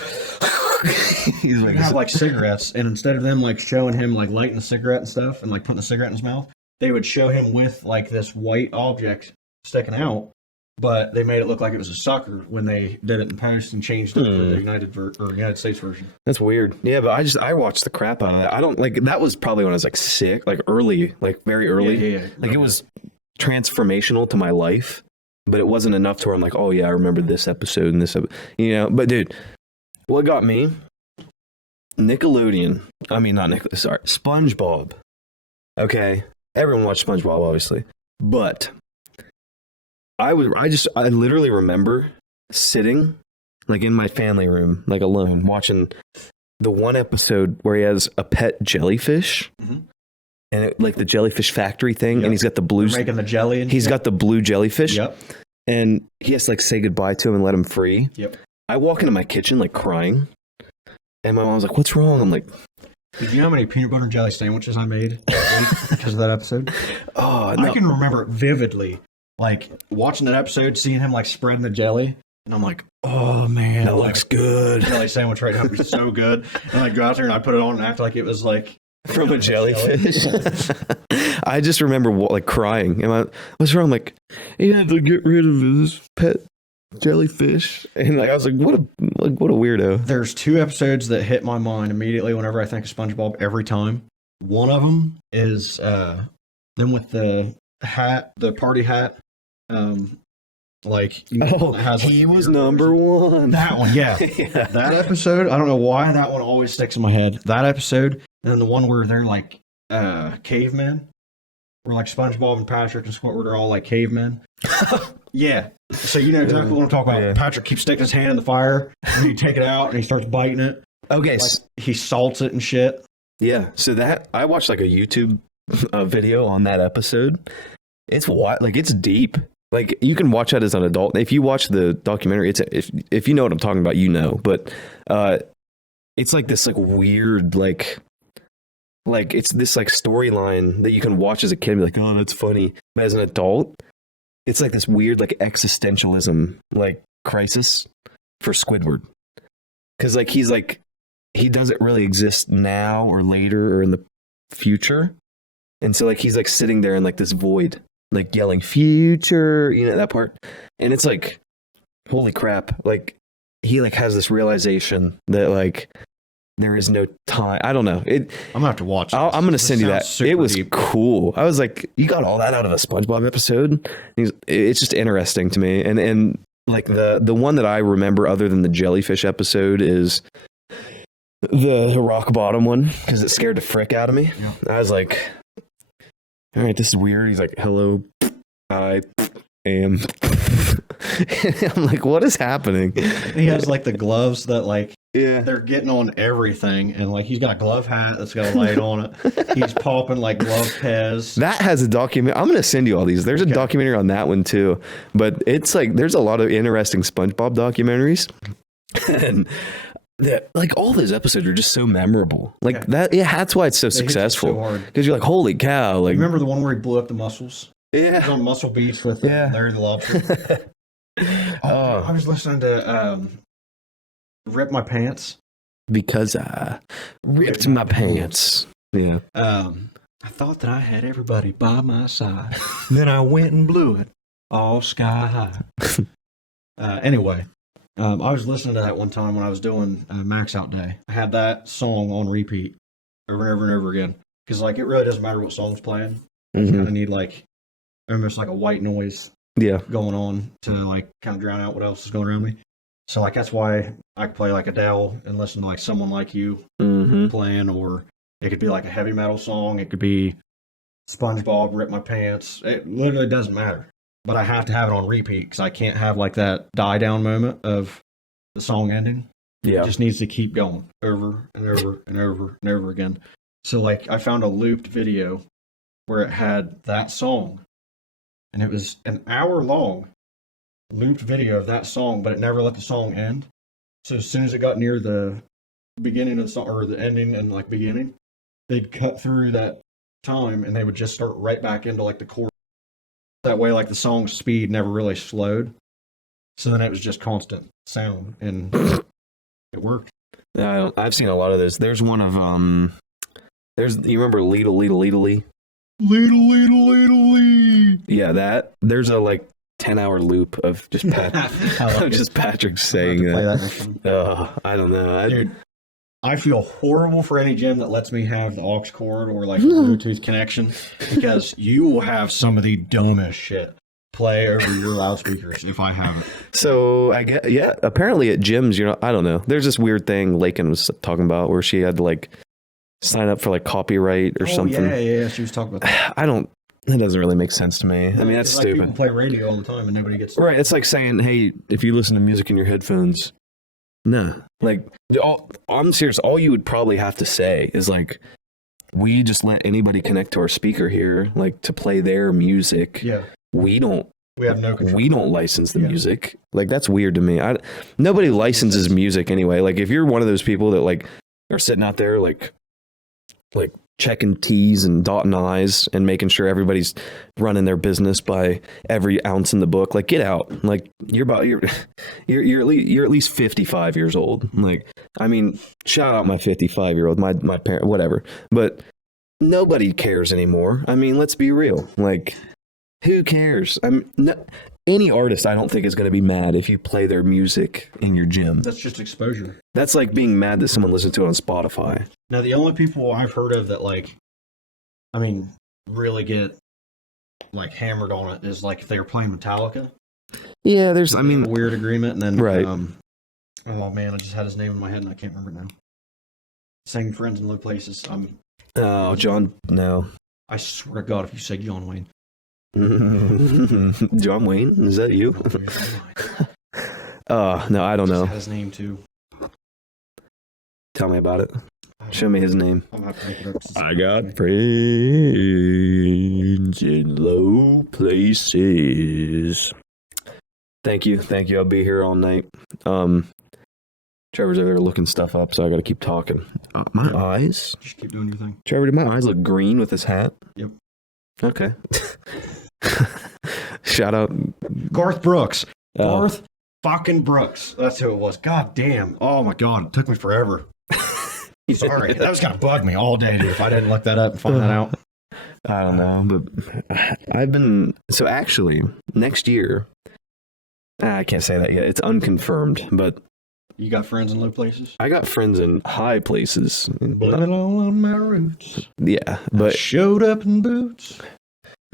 He's They have like cigarettes, and instead of them like showing him like lighting a cigarette and stuff, and like putting a cigarette in his mouth, they would show him with like this white object sticking out. But they made it look like it was a sucker when they did it in post and changed it to the United States version. That's weird. Yeah, but I watched the crap out of that. I don't like that was probably when I was like sick, like early, like very early. Yeah. Like it was transformational to my life, but it wasn't enough to where I'm like, oh yeah, I remember this episode and this, But dude, what got me? Nickelodeon. I mean, not Nickelodeon. Sorry, SpongeBob. Okay, everyone watched SpongeBob, obviously, but I literally remember sitting like in my family room, like alone, watching the one episode where he has a pet jellyfish, and like the jellyfish factory thing, and he's got the blue making the jelly. And he's got the blue jellyfish. Yep. And he has to like say goodbye to him and let him free. Yep. I walk into my kitchen like crying. And my mom was like, "What's wrong?" I'm like, did you know how many peanut butter and jelly sandwiches I made because of that episode? "Oh, no." I can remember it vividly. Like watching that episode, seeing him like spreading the jelly, and I'm like, "Oh man, That looks good." Jelly sandwich right now would be so good." And I go out there and I put it on and act like it was like From a jellyfish. I just remember like crying. What's wrong? I'm like, you have to get rid of this pet jellyfish. And like I was like, what a weirdo. There's 2 episodes that hit my mind immediately whenever I think of SpongeBob every time. One of them is them with the hat, the party hat. Like has, he was number one. That one, yeah. Yeah. That episode, I don't know why that one always sticks in my head. That episode, and then the one where they're like cavemen, where like SpongeBob and Patrick and Squidward are all like cavemen. Yeah. So you know exactly what I'm talking about. Yeah. Patrick keeps sticking his hand in the fire, and you take it out, and he starts biting it. Okay. Like, he salts it and shit. Yeah. So that I watched like a YouTube video on that episode. It's like it's deep. Like you can watch that as an adult. If you watch the documentary, if you know what I'm talking about, you know. But it's like this like weird like it's this like storyline that you can watch as a kid and be like, oh, that's funny. But as an adult, it's like this weird like existentialism like crisis for Squidward, because like he doesn't really exist now or later or in the future, and so like he's like sitting there in like this void, like yelling future, you know, that part. And it's like, holy crap. Like he like has this realization that like there is no time. I don't know. I'm gonna have to watch it. I'm gonna send you that. It was deep. Cool. I was like, you got all that out of a SpongeBob episode? It's just interesting to me. And like the one that I remember other than the jellyfish episode is the rock bottom one, because it scared the frick out of me. Yeah. I was like, all right, this is weird. He's like, hello, I am. I'm like, what is happening? He has like the gloves that like Yeah. they're getting on everything, and like he's got a glove hat that's got a light on it. He's popping like glove pez. That has a document. I'm going to send you all these. There's a documentary on that one too. But it's like, there's a lot of interesting SpongeBob documentaries. And like all those episodes are just so memorable. Like that. Yeah, that's why it's so successful. Because you're like, holy cow. Like, remember the one where he blew up the mussels? Yeah. He was on Muscle Beach with Larry the Lobster. I was listening to Rip My Pants. Because I ripped my pants. Yeah. I thought that I had everybody by my side. Then I went and blew it all sky high. Anyway, I was listening to that one time when I was doing Max Out Day. I had that song on repeat over and over and over again. Because like it really doesn't matter what song's playing. You kind of need like almost like a white noise going on to like kind of drown out what else is going around me. So like that's why I could play like Adele and listen to like Someone Like You playing, or it could be like a heavy metal song. It could be SpongeBob, Rip My Pants. It literally doesn't matter. But I have to have it on repeat because I can't have like that die down moment of the song ending. Yeah. It just needs to keep going over and over and over and over again. So like I found a looped video where it had that song, and it was an hour long looped video of that song, but it never let the song end. So as soon as it got near the beginning of the song, or the ending and like beginning, they'd cut through that time and they would just start right back into like the chorus. That way like the song's speed never really slowed. So then it was just constant sound, and it worked. Yeah, I've seen a lot of those. There's one of you remember Leedle Leedle Leedle? Leedle Leedle Leedle Lee. Yeah, there's a like 10-hour loop of just Patrick saying that. I don't know. Dude, I feel horrible for any gym that lets me have the aux cord or like a Bluetooth connection, because you will have some of the dumbest shit play over your loudspeakers if I have it. So I get, apparently at gyms, I don't know. There's this weird thing Lakin was talking about where she had to like sign up for like copyright or something. Yeah. She was talking about that. That doesn't really make sense to me. I mean, that's stupid. People play radio all the time and nobody gets right. It's like saying, hey, if you listen to music in your headphones, no. Like, I'm serious. All you would probably have to say is like, we just let anybody connect to our speaker here, like to play their music. Yeah. We don't We have no control. We don't license the music. Like, that's weird to me. Nobody licenses music anyway. Like, if you're one of those people that like are sitting out there like checking T's and dotting I's and making sure everybody's running their business by every ounce in the book, like, get out. Like, you're at least 55 years old. Like, I mean, shout out my 55-year-old, my parent, whatever. But nobody cares anymore. I mean, let's be real. Like, who cares? Any artist, I don't think, is going to be mad if you play their music in your gym. That's just exposure. That's like being mad that someone listens to it on Spotify. Now, the only people I've heard of that, like, I mean, really get, like, hammered on it is, like, if they were playing Metallica. Yeah, there's, I mean... A weird agreement, and then... Right. Oh, man, I just had his name in my head, and I can't remember it now. Sang Friends in Low Places. Oh, John, no. I swear to God, if you say John Wayne. John Wayne? Is that you? No, I don't know. His name too. Tell me about it. Show me his name. I got friends in low places. Thank you. I'll be here all night. Trevor's over there looking stuff up, so I got to keep talking. My eyes. Just keep doing your thing. Trevor, did my eyes look green with his hat? Yep. Okay. Shout out Garth Brooks. Garth fucking Brooks. That's who it was. God damn. Oh my God. It took me forever. Sorry. That was going to bug me all day, dude, if I didn't look that up and find that out. I don't know, but so actually, next year, I can't say that yet. It's unconfirmed, but. You got friends in low places? I got friends in high places. Blame it all on my roots. Yeah, but. I showed up in boots.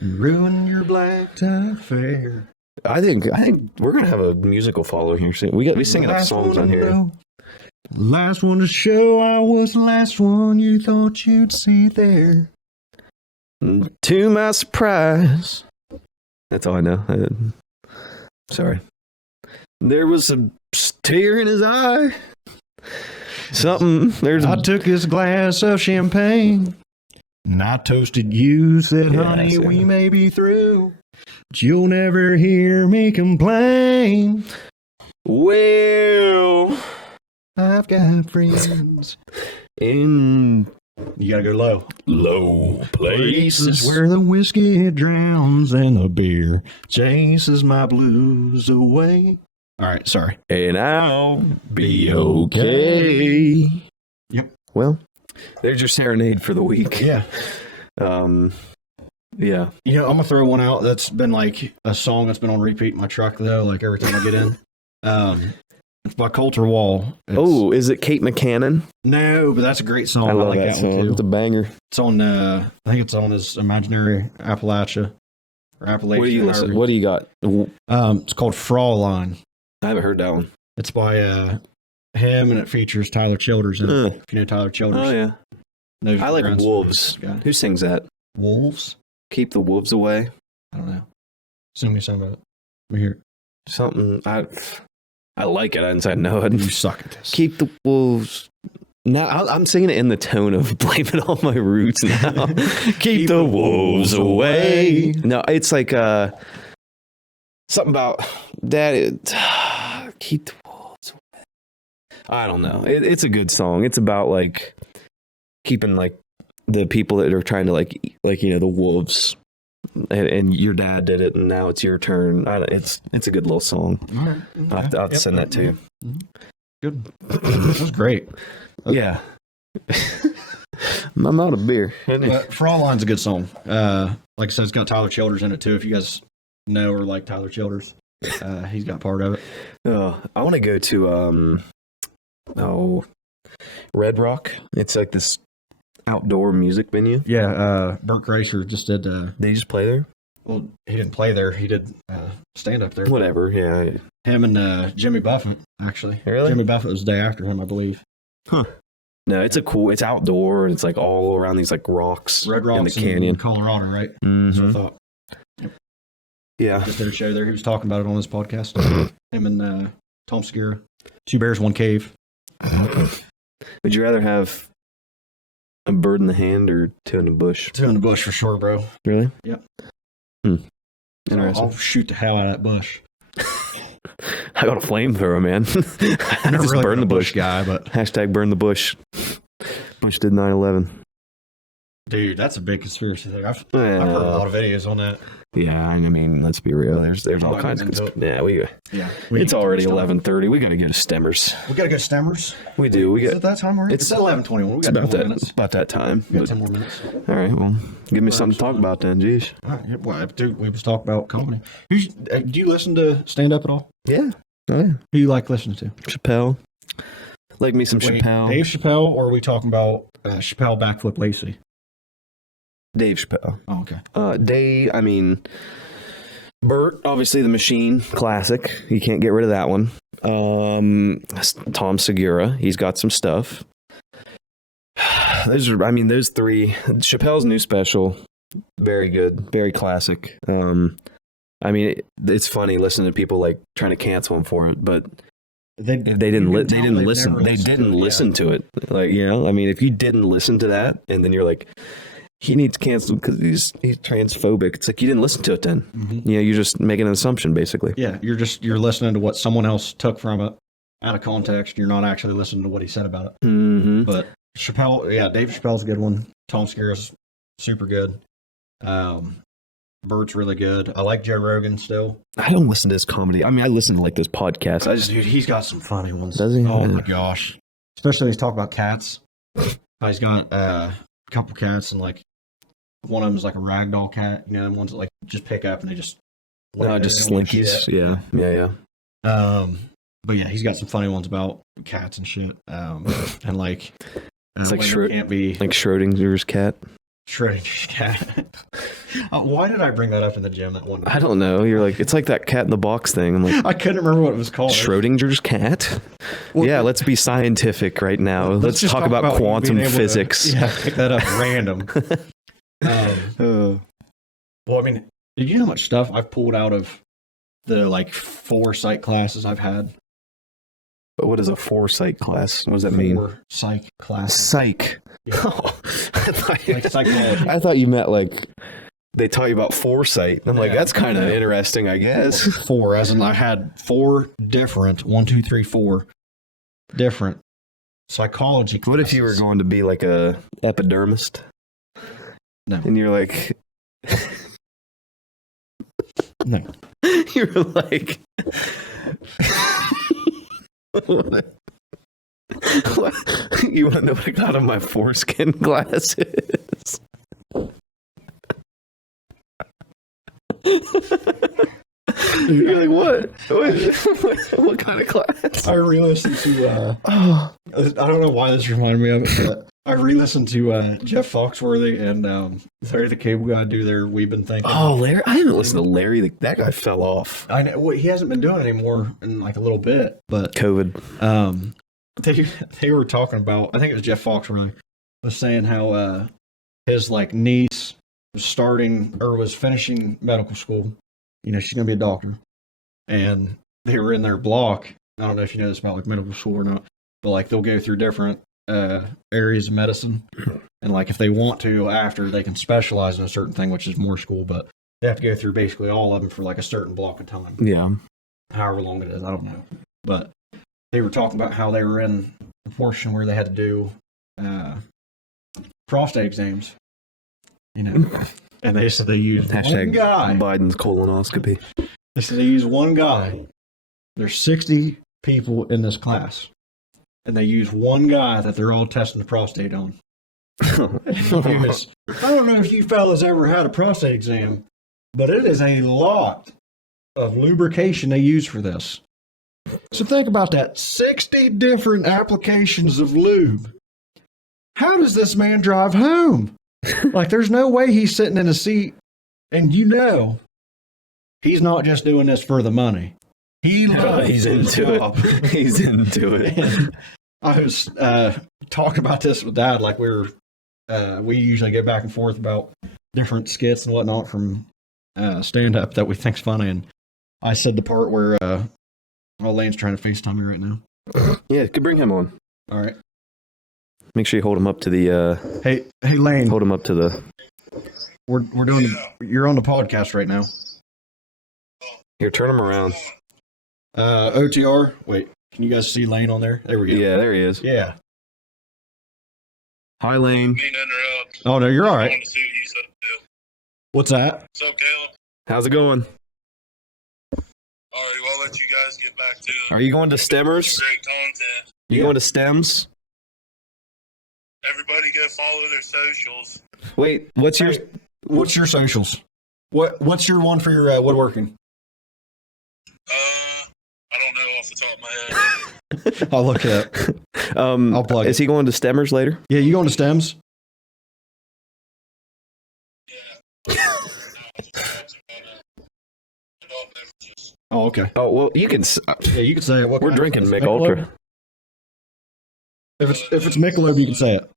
Ruin your black tie fair. I think we're gonna have a musical following here soon. We sing enough songs on here. Last one to show, I was the last one you thought you'd see there. To my surprise, that's all I know. Sorry. There was a tear in his eye. I took his glass of champagne. And I toasted you, said, honey, we may be through, but you'll never hear me complain. Well, I've got friends in... You gotta go low. Low places. Where the whiskey drowns and the beer chases my blues away. All right, sorry. And I'll be okay. Yep. Well, there's your serenade for the week. Yeah. Yeah. You know, I'm gonna throw one out that's been like a song that's been on repeat in my truck though, like every time I get in. It's by Coulter Wall. Is it Kate McCannon? No, but that's a great song. I love like that song. one too. It's a banger. It's on I think it's on his Imaginary Appalachia or Appalachia. What do you got? It's called Fraulein. I haven't heard that one. It's by him, and it features Tyler Childers in it. If you know Tyler Childers. Oh yeah. I like Wolves. Who sings that? Wolves? Keep the wolves away. I don't know. Sing me some of it. Let me hear it. Something. I like it. I didn't say no. You suck at this. Keep the wolves. Now I'm singing it in the tone of Blame It On My Roots now. Keep the wolves away. No, it's like something about that. Keep the wolves away. I don't know. It's a good song. It's about like keeping like the people that are trying to like you know, the wolves. And your dad did it, and now it's your turn. It's a good little song. Right. I'll have to send that to you. Good. That was great. Yeah. I'm out of beer. Fraulein's a good song. Like I said, it's got Tyler Childers in it too. If you guys know or like Tyler Childers, he's got part of it. I want to go to Red Rock. It's like this outdoor music venue. Yeah, Burt Kreischer just did. They just play there? Well, he didn't play there. He did stand up there. Whatever, yeah. Him and Jimmy Buffett, actually. Really? Jimmy Buffett was the day after him, I believe. Huh. No, it's outdoor, and it's like all around these like rocks. Red Rocks in the canyon. in Colorado, right? Mm-hmm. That's what I thought. Yep. Yeah. Just did a show there. He was talking about it on his podcast. Him and Tom Segura. 2 bears, 1 cave. Would you rather have a bird in the hand or 2 in the bush? 2 in the bush for sure, bro. Really? Yep. Interesting. I'll shoot the hell out of that bush. I got a flamethrower, man. I'm I not just really burn a the bush bush. guy, but Hashtag burn the bush. Bush did 9/11. dude, that's a big conspiracy theory. I've heard a lot of videos on that. Yeah, I mean, let's be real. There's all Might kinds get of into yeah. We It's can already start. 11:30. We got to go to Stemmers. We gotta go to Stemmers. We do. We Is got it that time already? it's- It's at 11:21. We it's got 10 about more that minutes. about that time. We got But- 10 more minutes. all right, well, give me something to talk about then, geez. All right. Well, dude, we was talking about comedy. Do you listen to stand up at all? Yeah. Oh, yeah. Who you like listening to? Chappelle. Like me some Wait, Chappelle. Dave Chappelle, or are we talking about Chappelle Backflip Lacey? Dave Chappelle. Oh, okay. Dave, I mean, Bert, obviously the Machine, classic. You can't get rid of that one. Tom Segura, he's got some stuff. Those three. Chappelle's new special, very good, very classic. It's funny listening to people like trying to cancel him for it, but they didn't listen to it. Like, if you didn't listen to that, and then you're like, he needs canceled because he's transphobic. It's like, you didn't listen to it then. Mm-hmm. You're just making an assumption, basically. Yeah, you're listening to what someone else took from it out of context. You're not actually listening to what he said about it. Mm-hmm. But Chappelle, yeah, Dave Chappelle's a good one. Tom Segura's super good. Bert's really good. I like Joe Rogan still. I don't listen to his comedy. I listen to like this podcast. Dude, he's got some funny ones. Does he? Oh my gosh. Especially when he's talking about cats. He's got a couple cats, and like one of them is like a ragdoll cat. The ones that like just pick up and they just slinkies. Yeah. But yeah, he's got some funny ones about cats and shit. And like It's like can't be like Schrodinger's cat. Schrodinger's cat. Why did I bring that up in the gym that one day? I don't know. You're like, it's like that cat in the box thing. I'm like, I couldn't remember what it was called. Schrodinger's cat? Well, yeah, let's be scientific right now. Let's just talk about quantum being able to- physics. pick that up random. Well, did you know how much stuff I've pulled out of the like 4 psych classes I've had? But what is a foresight class? What does that mean? 4 psych classes. Psych. Yeah. Oh, Like psychology. I thought you meant like they taught you about foresight. I'm like, Yeah. that's kind of interesting, I guess. 4, as in I had 4 different, 1, 2, 3, 4 different psychology classes. What if you were going to be like a epidermist? No. And you're like, No. you're like, what? You want to know what I got on my foreskin glasses? You're like, what? What kind of class? I re-listened to, I don't know why this reminded me of it, but I re-listened to Jeff Foxworthy and Larry the Cable Guy do their We've Been Thinking. Oh, Larry! I haven't listened to Larry. That guy fell off. I know, well, he hasn't been doing it anymore in like a little bit, but COVID. they were talking about, I think it was Jeff Foxworthy, was saying how his like niece was finishing medical school. She's gonna be a doctor, and they were in their block. I don't know if you know this about like medical school or not, but like they'll go through different areas of medicine, and like if they want to after, they can specialize in a certain thing, which is more school, but they have to go through basically all of them for like a certain block of time. Yeah. However long it is, I don't know. But they were talking about how they were in the portion where they had to do prostate exams, and they said they used one Hashtag guy. Biden's colonoscopy. They said they used one guy. There's 60 people in this class, and they use one guy that they're all testing the prostate on. He goes, I don't know if you fellas ever had a prostate exam, but it is a lot of lubrication they use for this. So think about that. 60 different applications of lube. How does this man drive home? Like, there's no way he's sitting in a seat, and he's not just doing this for the money. He's into it. He's into it. And I was talking about this with Dad, like we usually go back and forth about different skits and whatnot from stand-up that we think's funny, and I said the part where Lane's trying to FaceTime me right now. Yeah, could bring him on. All right. Make sure you hold him up to the. Hey, Lane. Hold him up to the. We're doing. You're on the podcast right now. Here, turn him around. OTR. Wait, can you guys see Lane on there? There we go. Yeah, there he is. Yeah. Hi, Lane. Mean to interrupt. Oh, no, you're all I right. want to see what you said, too. What's that? What's up, Caleb? How's it going? All right, well, I'll let you guys get back to it. Are you going to Stemmers? Great content. You going to Stems? Everybody go follow their socials. Wait, What's your socials? What's your one for your woodworking? I don't know off the top of my head. I'll look it up. I'll plug Is it. he going to Stemmers later? Yeah, you going to Stems? Oh, okay. Oh, well, you can. Yeah, you can say it. What We're kind? drinking Is Mick it Michelob? Ultra. If it's Michelob, you can say it.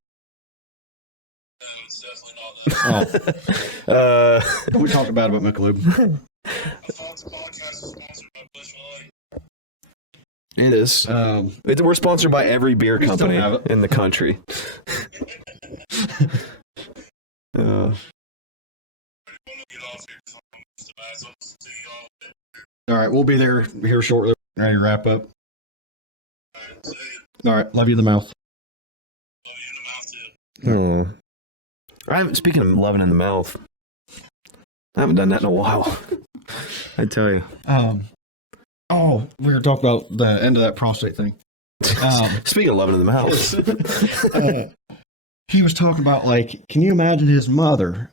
It's definitely not that. We talked about Michelob. The Fonz podcast is sponsored by Bush Light. It is. We're sponsored by every beer We still company have it. in the country. Get off here. 'Cause I'm just about to listen to y'all. All right, we'll be there here shortly. Ready to wrap up. See you. All right, love you in the mouth. Love you in the mouth, too. Speaking of loving in the mouth, I haven't done that in a while. I tell you. We were talking about the end of that prostate thing. Speaking of loving in the mouth, He was talking about, like, can you imagine his mother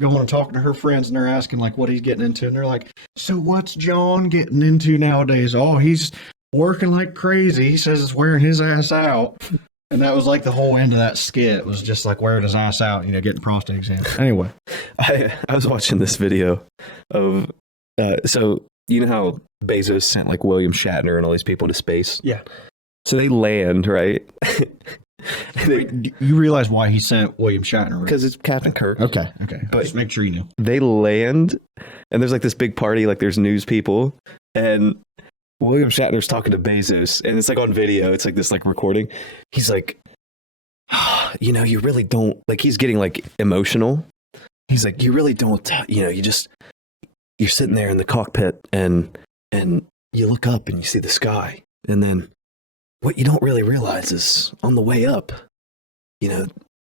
going and talking to her friends and they're asking, like, what he's getting into? And they're like, so what's John getting into nowadays? Oh, he's working like crazy. He says it's wearing his ass out. And that was like the whole end of that skit was just like wearing his ass out, getting prostate exams. Anyway. I was watching this video of, so you know how Bezos sent like William Shatner and all these people to space? Yeah. So they land, right? You realize why he sent William Shatner, right? Because it's Captain Kirk. Okay. But- Just make sure you know. They land, and there's like this big party, like there's news people, and William Shatner's talking to Bezos, and it's like on video. It's like this like recording. He's like, you really don't, like he's getting like emotional. He's like, you really don't, you're sitting there in the cockpit and you look up and you see the sky. And then what you don't really realize is on the way up,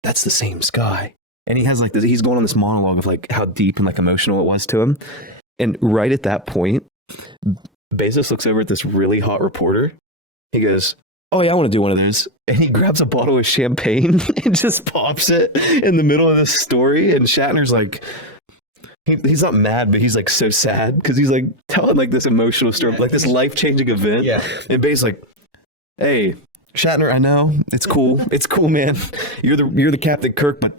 that's the same sky. And he has like this, he's going on this monologue of like how deep and like emotional it was to him. And right at that point, Bezos looks over at this really hot reporter. He goes, oh yeah, I want to do one of those. And he grabs a bottle of champagne and just pops it in the middle of this story. And Shatner's like, he's not mad, but he's like so sad because he's like telling like this emotional story, like this life-changing event. Yeah. And Bezos like, hey, Shatner, I know it's cool. It's cool, man. You're the Captain Kirk, but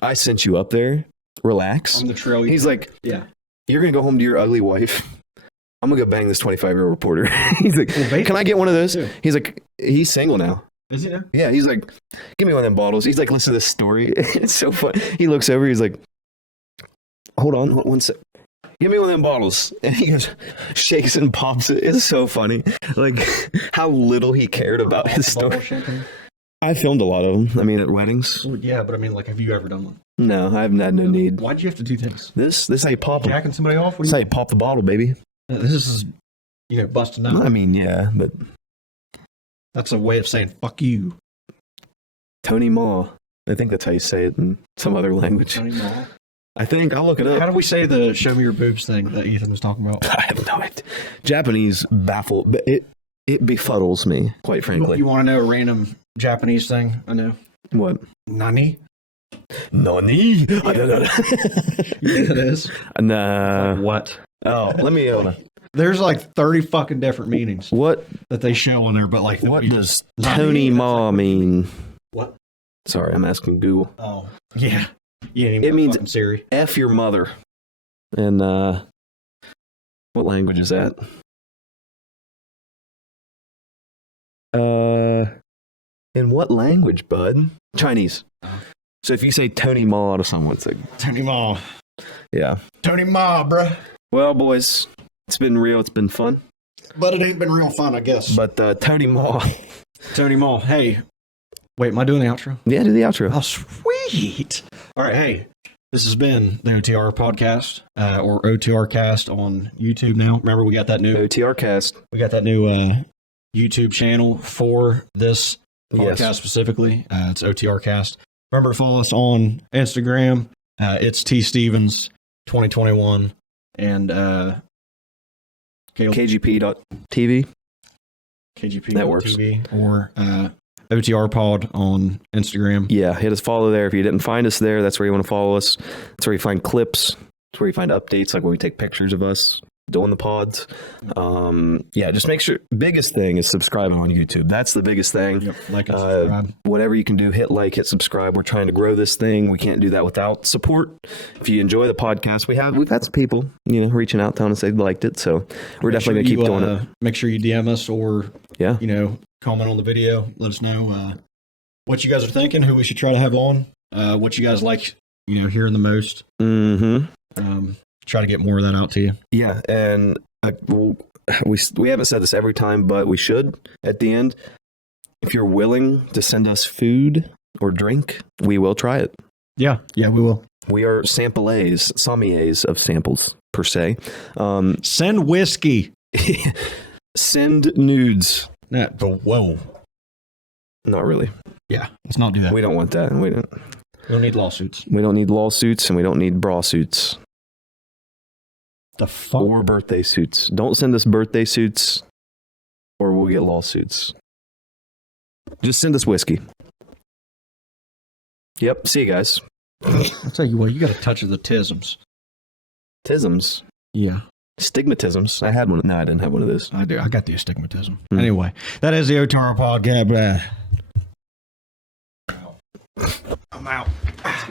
I sent you up there. Relax. On the trail. He's like, yeah. You're going to go home to your ugly wife. I'm going to go bang this 25-year-old reporter. He's like, Well, can I get one of those? too. He's like, he's single now. Is he there? Yeah, he's like, give me one of them bottles. He's like, listen to this story. It's so fun. He looks over. He's like, hold on one sec. Give me one of them bottles. And he goes, shakes and pops it. It's so funny. Like, how little he cared about his story. I filmed a lot of them. I mean, at weddings. Well, yeah, but I mean, like, have you ever done one? No, I haven't had no need. Why'd you have to do things? This is how you pop them. Jacking somebody off? This is how you pop the bottle, baby. This is, busting out. I mean, yeah, but That's a way of saying fuck you. Tony Ma. I think that's how you say it in some other language. Tony Ma. I think. I'll look it How up. do we say the show me your boobs thing that Ethan was talking about? I have no idea. Japanese baffled, but it befuddles me, quite frankly. You want to know a random Japanese thing? I know. What? Nani? Nani? I don't know. You know what it is? Nah. What? Oh, let me. There's like 30 fucking different meanings What? that they show on there, but like. What does Nani? Tony That's Ma like- mean? What? Sorry, I'm asking Google. Oh. Yeah. You ain't even It means- fucking Siri. F your mother. And what language is that? In what language, bud? Chinese. So if you say Tony Ma to someone, it's like, Tony Ma. yeah. Tony Ma, bruh. Well, boys, it's been real. It's been fun. But it ain't been real fun, I guess. But Tony Ma. Tony Ma, hey. Wait, am I doing the outro? Yeah, do the outro. Oh, sweet. All right, hey. This has been the OTR podcast, or OTR cast on YouTube now. Remember, we got that new OTR cast. YouTube channel for this podcast Yes. specifically. It's OTR cast. Remember to follow us on Instagram. It's T Stevens 2021 and Caleb, KGP.TV. KGP That works. TV or OTR Pod on Instagram. Yeah, hit us follow there. If you didn't find us there, that's where you want to follow us. That's where you find clips. That's where you find updates, like when we take pictures of us doing the pods. Yeah, just make sure. Biggest thing is subscribing on YouTube. That's the biggest thing. Yep, like and subscribe. Whatever you can do, hit like, hit subscribe. We're trying to grow this thing. We can't do that without support. If you enjoy the podcast, we've had some people, reaching out telling us they liked it. So we're definitely gonna keep doing it. Make sure you DM us or Yeah. comment on the video. Let us know what you guys are thinking, who we should try to have on, what you guys like, hearing the most. Mm-hmm. Try to get more of that out to you. Yeah, and we haven't said this every time, but we should at the end. If you're willing to send us food or drink, we will try it. Yeah, we will. We are sommeliers of samples, per se. Send whiskey. Send nudes. Whoa. Not really. Yeah, let's not do that. We don't want that. We don't need lawsuits. We don't need lawsuits, and we don't need bra suits. The fuck? Or birthday suits. Don't send us birthday suits, or we'll get lawsuits. Just send us whiskey. Yep. See you guys. I'll tell you what, you got a touch of the tisms. Tisms. Yeah. Stigmatisms. I had one. No, I didn't have one of those. I do. I got the astigmatism. Anyway, that is the OTR podcast. I'm out.